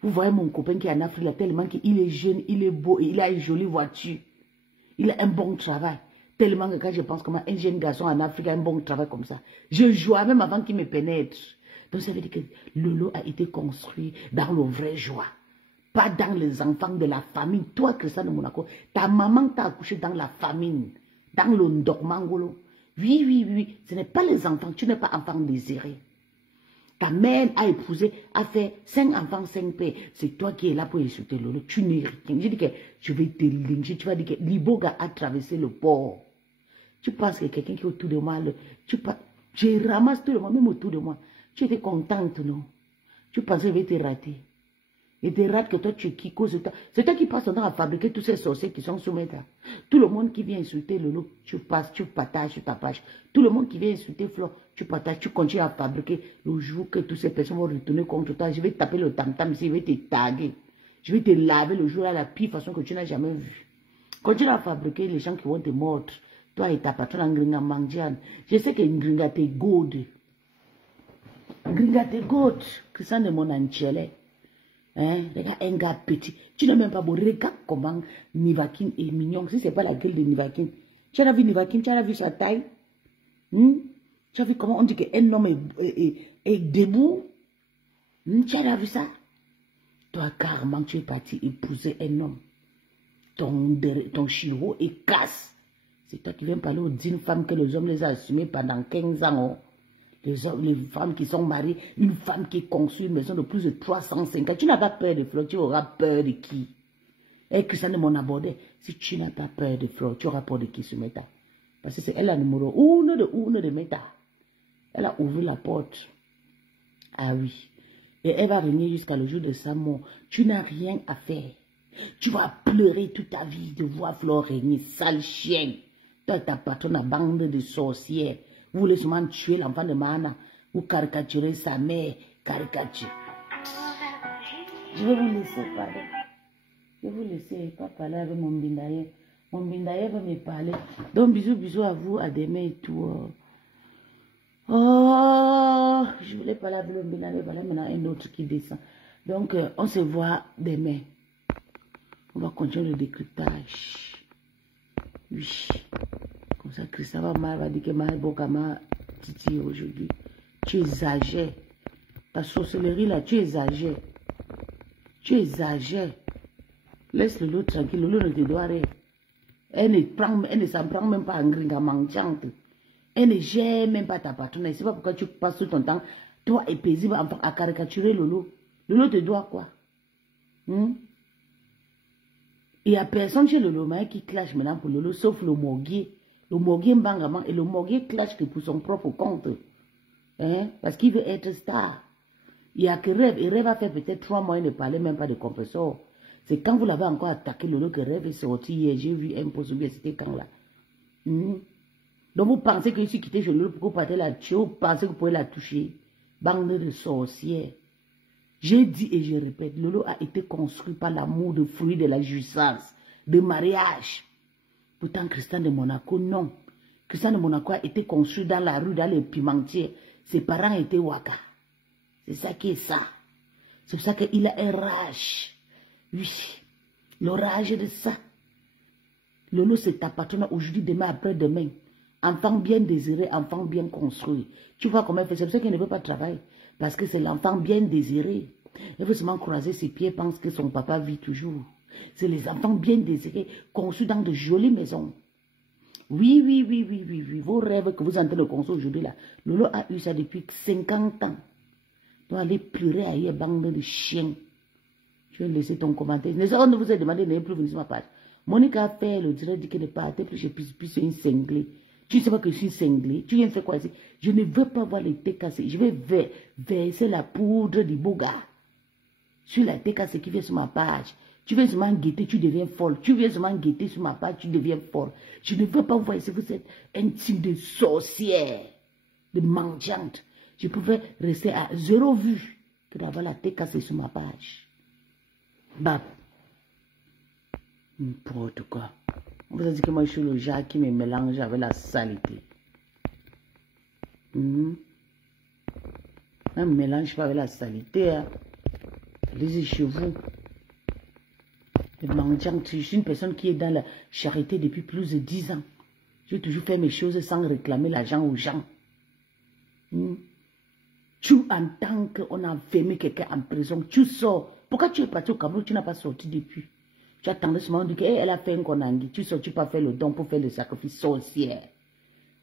Vous voyez mon copain qui est en Afrique là, tellement qu'il est jeune, il est beau et il a une jolie voiture. Il a un bon travail. Tellement que quand je pense comment un jeune garçon en Afrique a un bon travail comme ça, je joie même avant qu'il me pénètre. Donc ça veut dire que Lolo a été construit dans le vrai joie. Pas dans les enfants de la famine. Toi, Christian de Monaco, ta maman t'a accouché dans la famine, dans le Ndokmangolo. Oui, oui, oui, ce n'est pas les enfants, tu n'es pas enfant désiré. Ta mère a épousé, a fait 5 enfants, 5 pères. C'est toi qui es là pour insulter Lolo. Tu n'es rien. Je dis que je vais te lyncher. Tu vas dire que Liboga a traversé le port. Tu penses que quelqu'un qui est autour de moi, je ramasse tout le monde, même autour de moi. Tu étais contente, non? Tu pensais que je vais te rater. Et te rate que toi, tu es qui cause toi. C'est toi qui passes ton temps à fabriquer tous ces sorciers qui sont soumettés. Tout le monde qui vient insulter Lolo, tu passes, tu partages sur ta page. Tout le monde qui vient insulter Flo, tu partages, tu continues à fabriquer. Le jour que toutes ces personnes vont retourner contre toi, je vais taper le tam-tam ici, je vais te taguer. Je vais te laver le jour à la pire façon que tu n'as jamais vue. Continue à fabriquer les gens qui vont te mordre. Toi et ta patronne en Gringa Mangian. Je sais que Gringa te gode. Gringa te gode. Que ça de mon anchele. Hein? Regarde un gars petit. Tu n'as même pas beau. Regarde comment Nivakin est mignon. Si ce n'est pas la gueule de Nivakin. Tu as vu Nivakin? Tu as vu sa taille? Tu as vu comment on dit qu'un homme est debout? Tu as vu ça? Toi, carrément, tu es parti épouser un homme. Ton chiro est casse. C'est toi qui viens parler aux 10 femmes que les hommes les ont assumées pendant 15 ans. Les femmes qui sont mariées, une femme qui est conçue une maison de plus de 350. Tu n'as pas peur de Flo, tu auras peur de qui? Et Christian de mon abordé, si tu n'as pas peur de Flo, tu auras peur de qui, Soumeta? Parce que c'est elle la numéro 1 de Meta. Elle a ouvert la porte. Ah oui. Et elle va régner jusqu'à le jour de sa mort. Tu n'as rien à faire. Tu vas pleurer toute ta vie de voir Flo régner, sale chien. Toi, ta patronne, la bande de sorcières. Vous voulez seulement tuer l'enfant de Mahana. Vous caricaturez sa mère. Caricature. Je vais vous laisser parler. Je vais vous laisser pas parler avec mon bindaye. Mon bindaye va me parler. Donc, bisous à vous, à demain et tout. Oh, je voulais parler avec le bindaye. Voilà maintenant un autre qui descend. Donc, on se voit demain. On va continuer le décryptage. Oui. Comme ça, Christophe va dire que ma bokama titi aujourd'hui. Tu exagères. Ta sorcellerie là, tu exagères. Tu exagères. Laisse l'autre tranquille. L'autre ne te doit rien. Elle ne s'en prend même pas en gringa mangeante. Elle ne gère même pas ta patronne. C'est pas pourquoi tu passes tout ton temps, toi et paisible, à caricaturer Lolo. Lolo te doit quoi? Il n'y a personne chez le Loma qui clash maintenant pour Lolo, sauf le Moguier. Le Moguier Mbangaman et le Moguier clash que pour son propre compte. Hein? Parce qu'il veut être star. Il n'y a que Rêve. Et Rêve a fait peut-être 3 mois, il ne parlait même pas de compresseur. C'est quand vous l'avez encore attaqué Lolo que Rêve est sorti hier. J'ai vu un post, c'était quand là. Donc vous pensez que je suis quitté chez Lolo pour que vous partez la tuer, vous pensez que vous pouvez la toucher. Bande de sorcières. J'ai dit et je répète, Lolo a été construit par l'amour de fruit de la jouissance, de mariage. Pourtant, Christian de Monaco, non. Christian de Monaco a été construit dans la rue, dans les pimentiers. Ses parents étaient Waka. C'est ça qui est ça. C'est pour ça qu'il a un rage. Oui, le rage de ça. Lolo, c'est ta patronne aujourd'hui, demain, après-demain. Enfant bien désiré, enfant bien construit. Tu vois comment elle fait. C'est pour ça qu'elle ne veut pas travailler. Parce que c'est l'enfant bien désiré. Elle veut seulement croiser ses pieds, pense que son papa vit toujours. C'est les enfants bien désirés, conçus dans de jolies maisons. Oui. Vos rêves que vous êtes en train de construire aujourd'hui là. Lolo a eu ça depuis 50 ans. Tu dois aller pleurer ailleurs, bande de chiens. Je vais laisser ton commentaire. On ne vous a demandé de ne plus venir sur ma page. Monique a fait le direct, dit qu'elle ne partait plus, je puisse une cinglée. Tu ne sais pas que je suis cinglée. Tu viens faire quoi ici? Je ne veux pas voir les thés cassés. Je vais verser la poudre du boga sur la thé cassée qui vient sur ma page. Tu viens seulement guetter, tu deviens folle. Tu viens seulement guetter sur ma page, tu deviens folle. Je ne veux pas voir ici, vous êtes un type de sorcière, de mendiante. Je pouvais rester à 0 vue que d'avoir la thé cassée sur ma page. Bab. N'importe quoi. On vous a dit que moi je suis le genre qui me mélange avec la saleté. Je ne me mélange pas avec la saleté. Hein. Allez-y chez vous. Je suis une personne qui est dans la charité depuis plus de 10 ans. J'ai toujours fait mes choses sans réclamer l'argent aux gens. Tu, en tant qu'on a enfermé quelqu'un en prison, tu sors. Pourquoi tu es parti au Cameroun, tu n'as pas sorti depuis? Tu attendais ce moment de dire, hey, elle a fait un konangi. Tu sors, tu pas faire le don pour faire le sacrifice sorcière.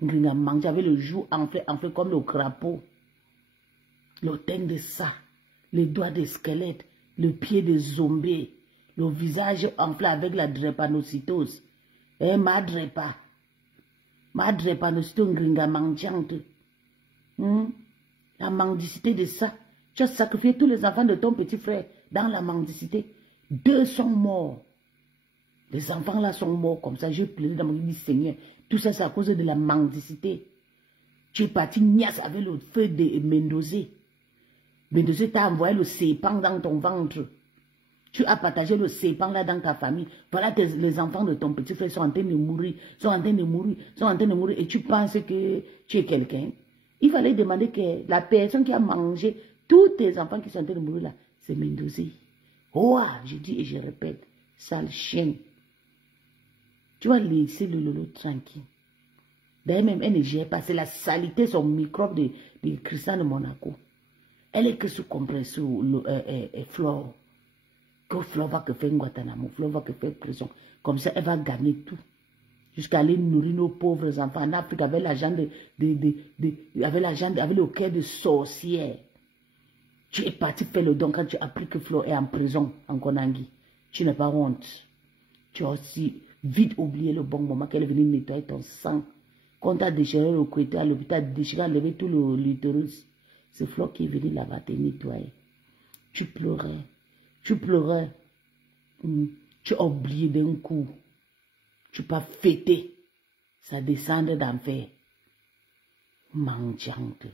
J'avais le jour enflé comme le crapaud. Le teint de ça, les doigts de squelette, le pied de zombie, le visage enflé avec la drépanocytose. Eh, ma drépanocytose, ngringa mangiante. La mendicité de ça. Tu as sacrifié tous les enfants de ton petit frère dans la mendicité. 2 sont morts. Les enfants là sont morts comme ça. J'ai pleuré dans mon vie, Seigneur. Tout ça, c'est à cause de la mendicité. Tu es parti niasse avec le feu de Mendoza. Mendoza t'a envoyé le sépang dans ton ventre. Tu as partagé le sépang là dans ta famille. Voilà, les enfants de ton petit frère sont en train de mourir. Et tu penses que tu es quelqu'un. Il fallait demander que la personne qui a mangé tous tes enfants qui sont en train de mourir là, c'est Mendoza. Oh, je dis et je répète, sale chien. Tu vas laisser le Lolo tranquille. D'ailleurs, même, elle ne gère pas. C'est la saleté, son microbe de Christian de Monaco. Elle est que sous compression, Flore. Que Flore va que faire Guantanamo, Flore va que faire prison. Comme ça, elle va gagner tout. Jusqu'à aller nourrir nos pauvres enfants en Afrique avec l'argent avec le cœur de sorcière. Tu es parti faire le don quand tu as appris que Flore est en prison en Konangi. Tu n'as pas honte. Tu as aussi vite oublié le bon moment qu'elle est venue nettoyer ton sang. Quand tu as déchiré le côté à l'hôpital, déchiré, enlevé tout l'utérus. C'est Flore qui est venu là-bas te nettoyer. Tu pleurais. Tu pleurais. Tu as oublié d'un coup. Tu peux fêter. Ça descend d'enfer. Mangeante.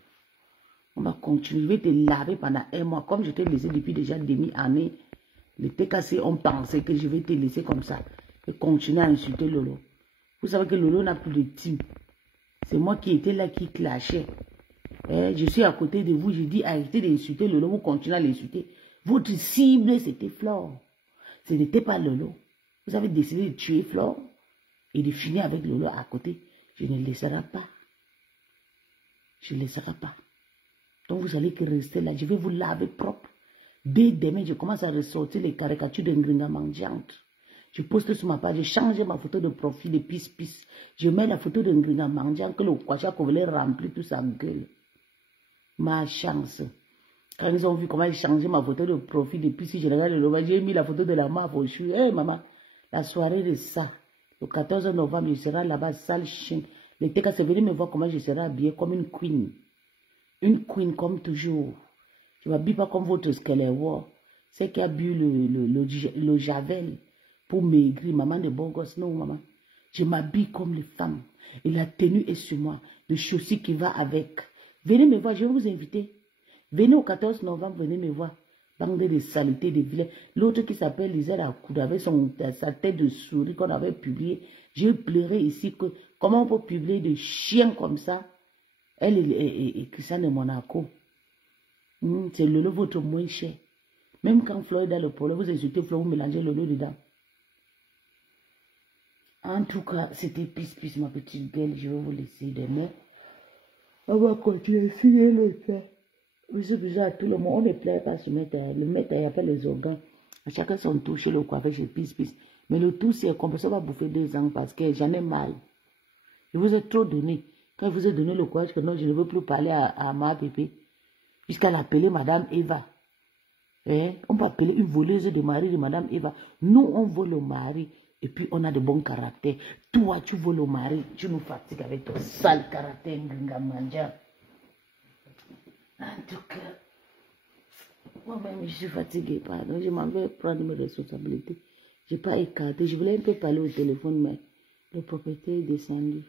On va continuer. Je vais te laver pendant 1 mois. Comme je t'ai laissé depuis déjà demi-année. L'été cassé, on pensait que je vais te laisser comme ça. Et continuer à insulter Lolo. Vous savez que Lolo n'a plus de team. C'est moi qui étais là, qui clashais. Je suis à côté de vous. Je dis arrêtez d'insulter Lolo. Vous continuez à l'insulter. Votre cible, c'était Flore. Ce n'était pas Lolo. Vous avez décidé de tuer Flore et de finir avec Lolo à côté. Je ne laisserai pas. Je ne laisserai pas. Donc vous allez que rester là. Je vais vous laver propre. Dès demain, je commence à ressortir les caricatures de Ngringa mangeante. Je poste sur ma page, j'ai changé ma photo de profil de pisse-pisse. Je mets la photo de Ngringa mangeante que le Kwachak voulait remplir toute sa gueule. Ma chance. Quand ils ont vu comment j'ai changé ma photo de profil de pisse, je regarde le loba, j'ai mis la photo de la maf au chou. Hé maman, la soirée de ça, le 14 novembre, je serai là-bas, sale chien. Les Tékas, c'est venu me voir comment je serai habillée comme une queen. Une queen comme toujours. Je ne m'habille pas comme votre squelette. C'est qui a bu le javel pour maigrir. Maman de bon gosse, non maman. Je m'habille comme les femmes. Et la tenue est sur moi. Le chaussure qui va avec. Venez me voir, je vais vous inviter. Venez au 14 novembre, venez me voir. Bande de saletés, de vilains. L'autre qui s'appelle Lisa Lacoud avec sa tête de souris qu'on avait publié. J'ai pleuré ici que comment on peut publier des chiens comme ça. Elle est Christian de Monaco. C'est Lolo votre moins cher. Même quand Flore est dans le polo, vous insultez Flore, vous mélangez Lolo dedans. En tout cas, c'était pisse ma petite belle. Je vais vous laisser demain. On va continuer à signer le temps. Bisous à tout le monde. On ne plaît pas sur mettre. Le mettre, il appelle les organes. À chacun son tour chez le coiffeur, chez pisse. Mais le tout, c'est comme ça, va bouffer 2 ans parce que j'en ai mal. Je vous ai trop donné. Quand je vous ai donné le courage que non, je ne veux plus parler à ma pépé. Jusqu'à l'appeler Madame Eva. On peut appeler une voleuse de mari de Madame Eva. Nous, on vole le mari. Et puis, on a de bons caractères. Toi, tu voles le mari. Tu nous fatigues avec ton sale caractère, Ngringa Manja. En tout cas, moi-même, je suis fatiguée. Pardon, je m'en vais prendre mes responsabilités. Je n'ai pas écarté. Je voulais un peu parler au téléphone, mais le propriétaire est descendu.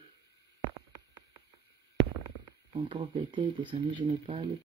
Mon propriétaire est descendu, je n'ai pas allé.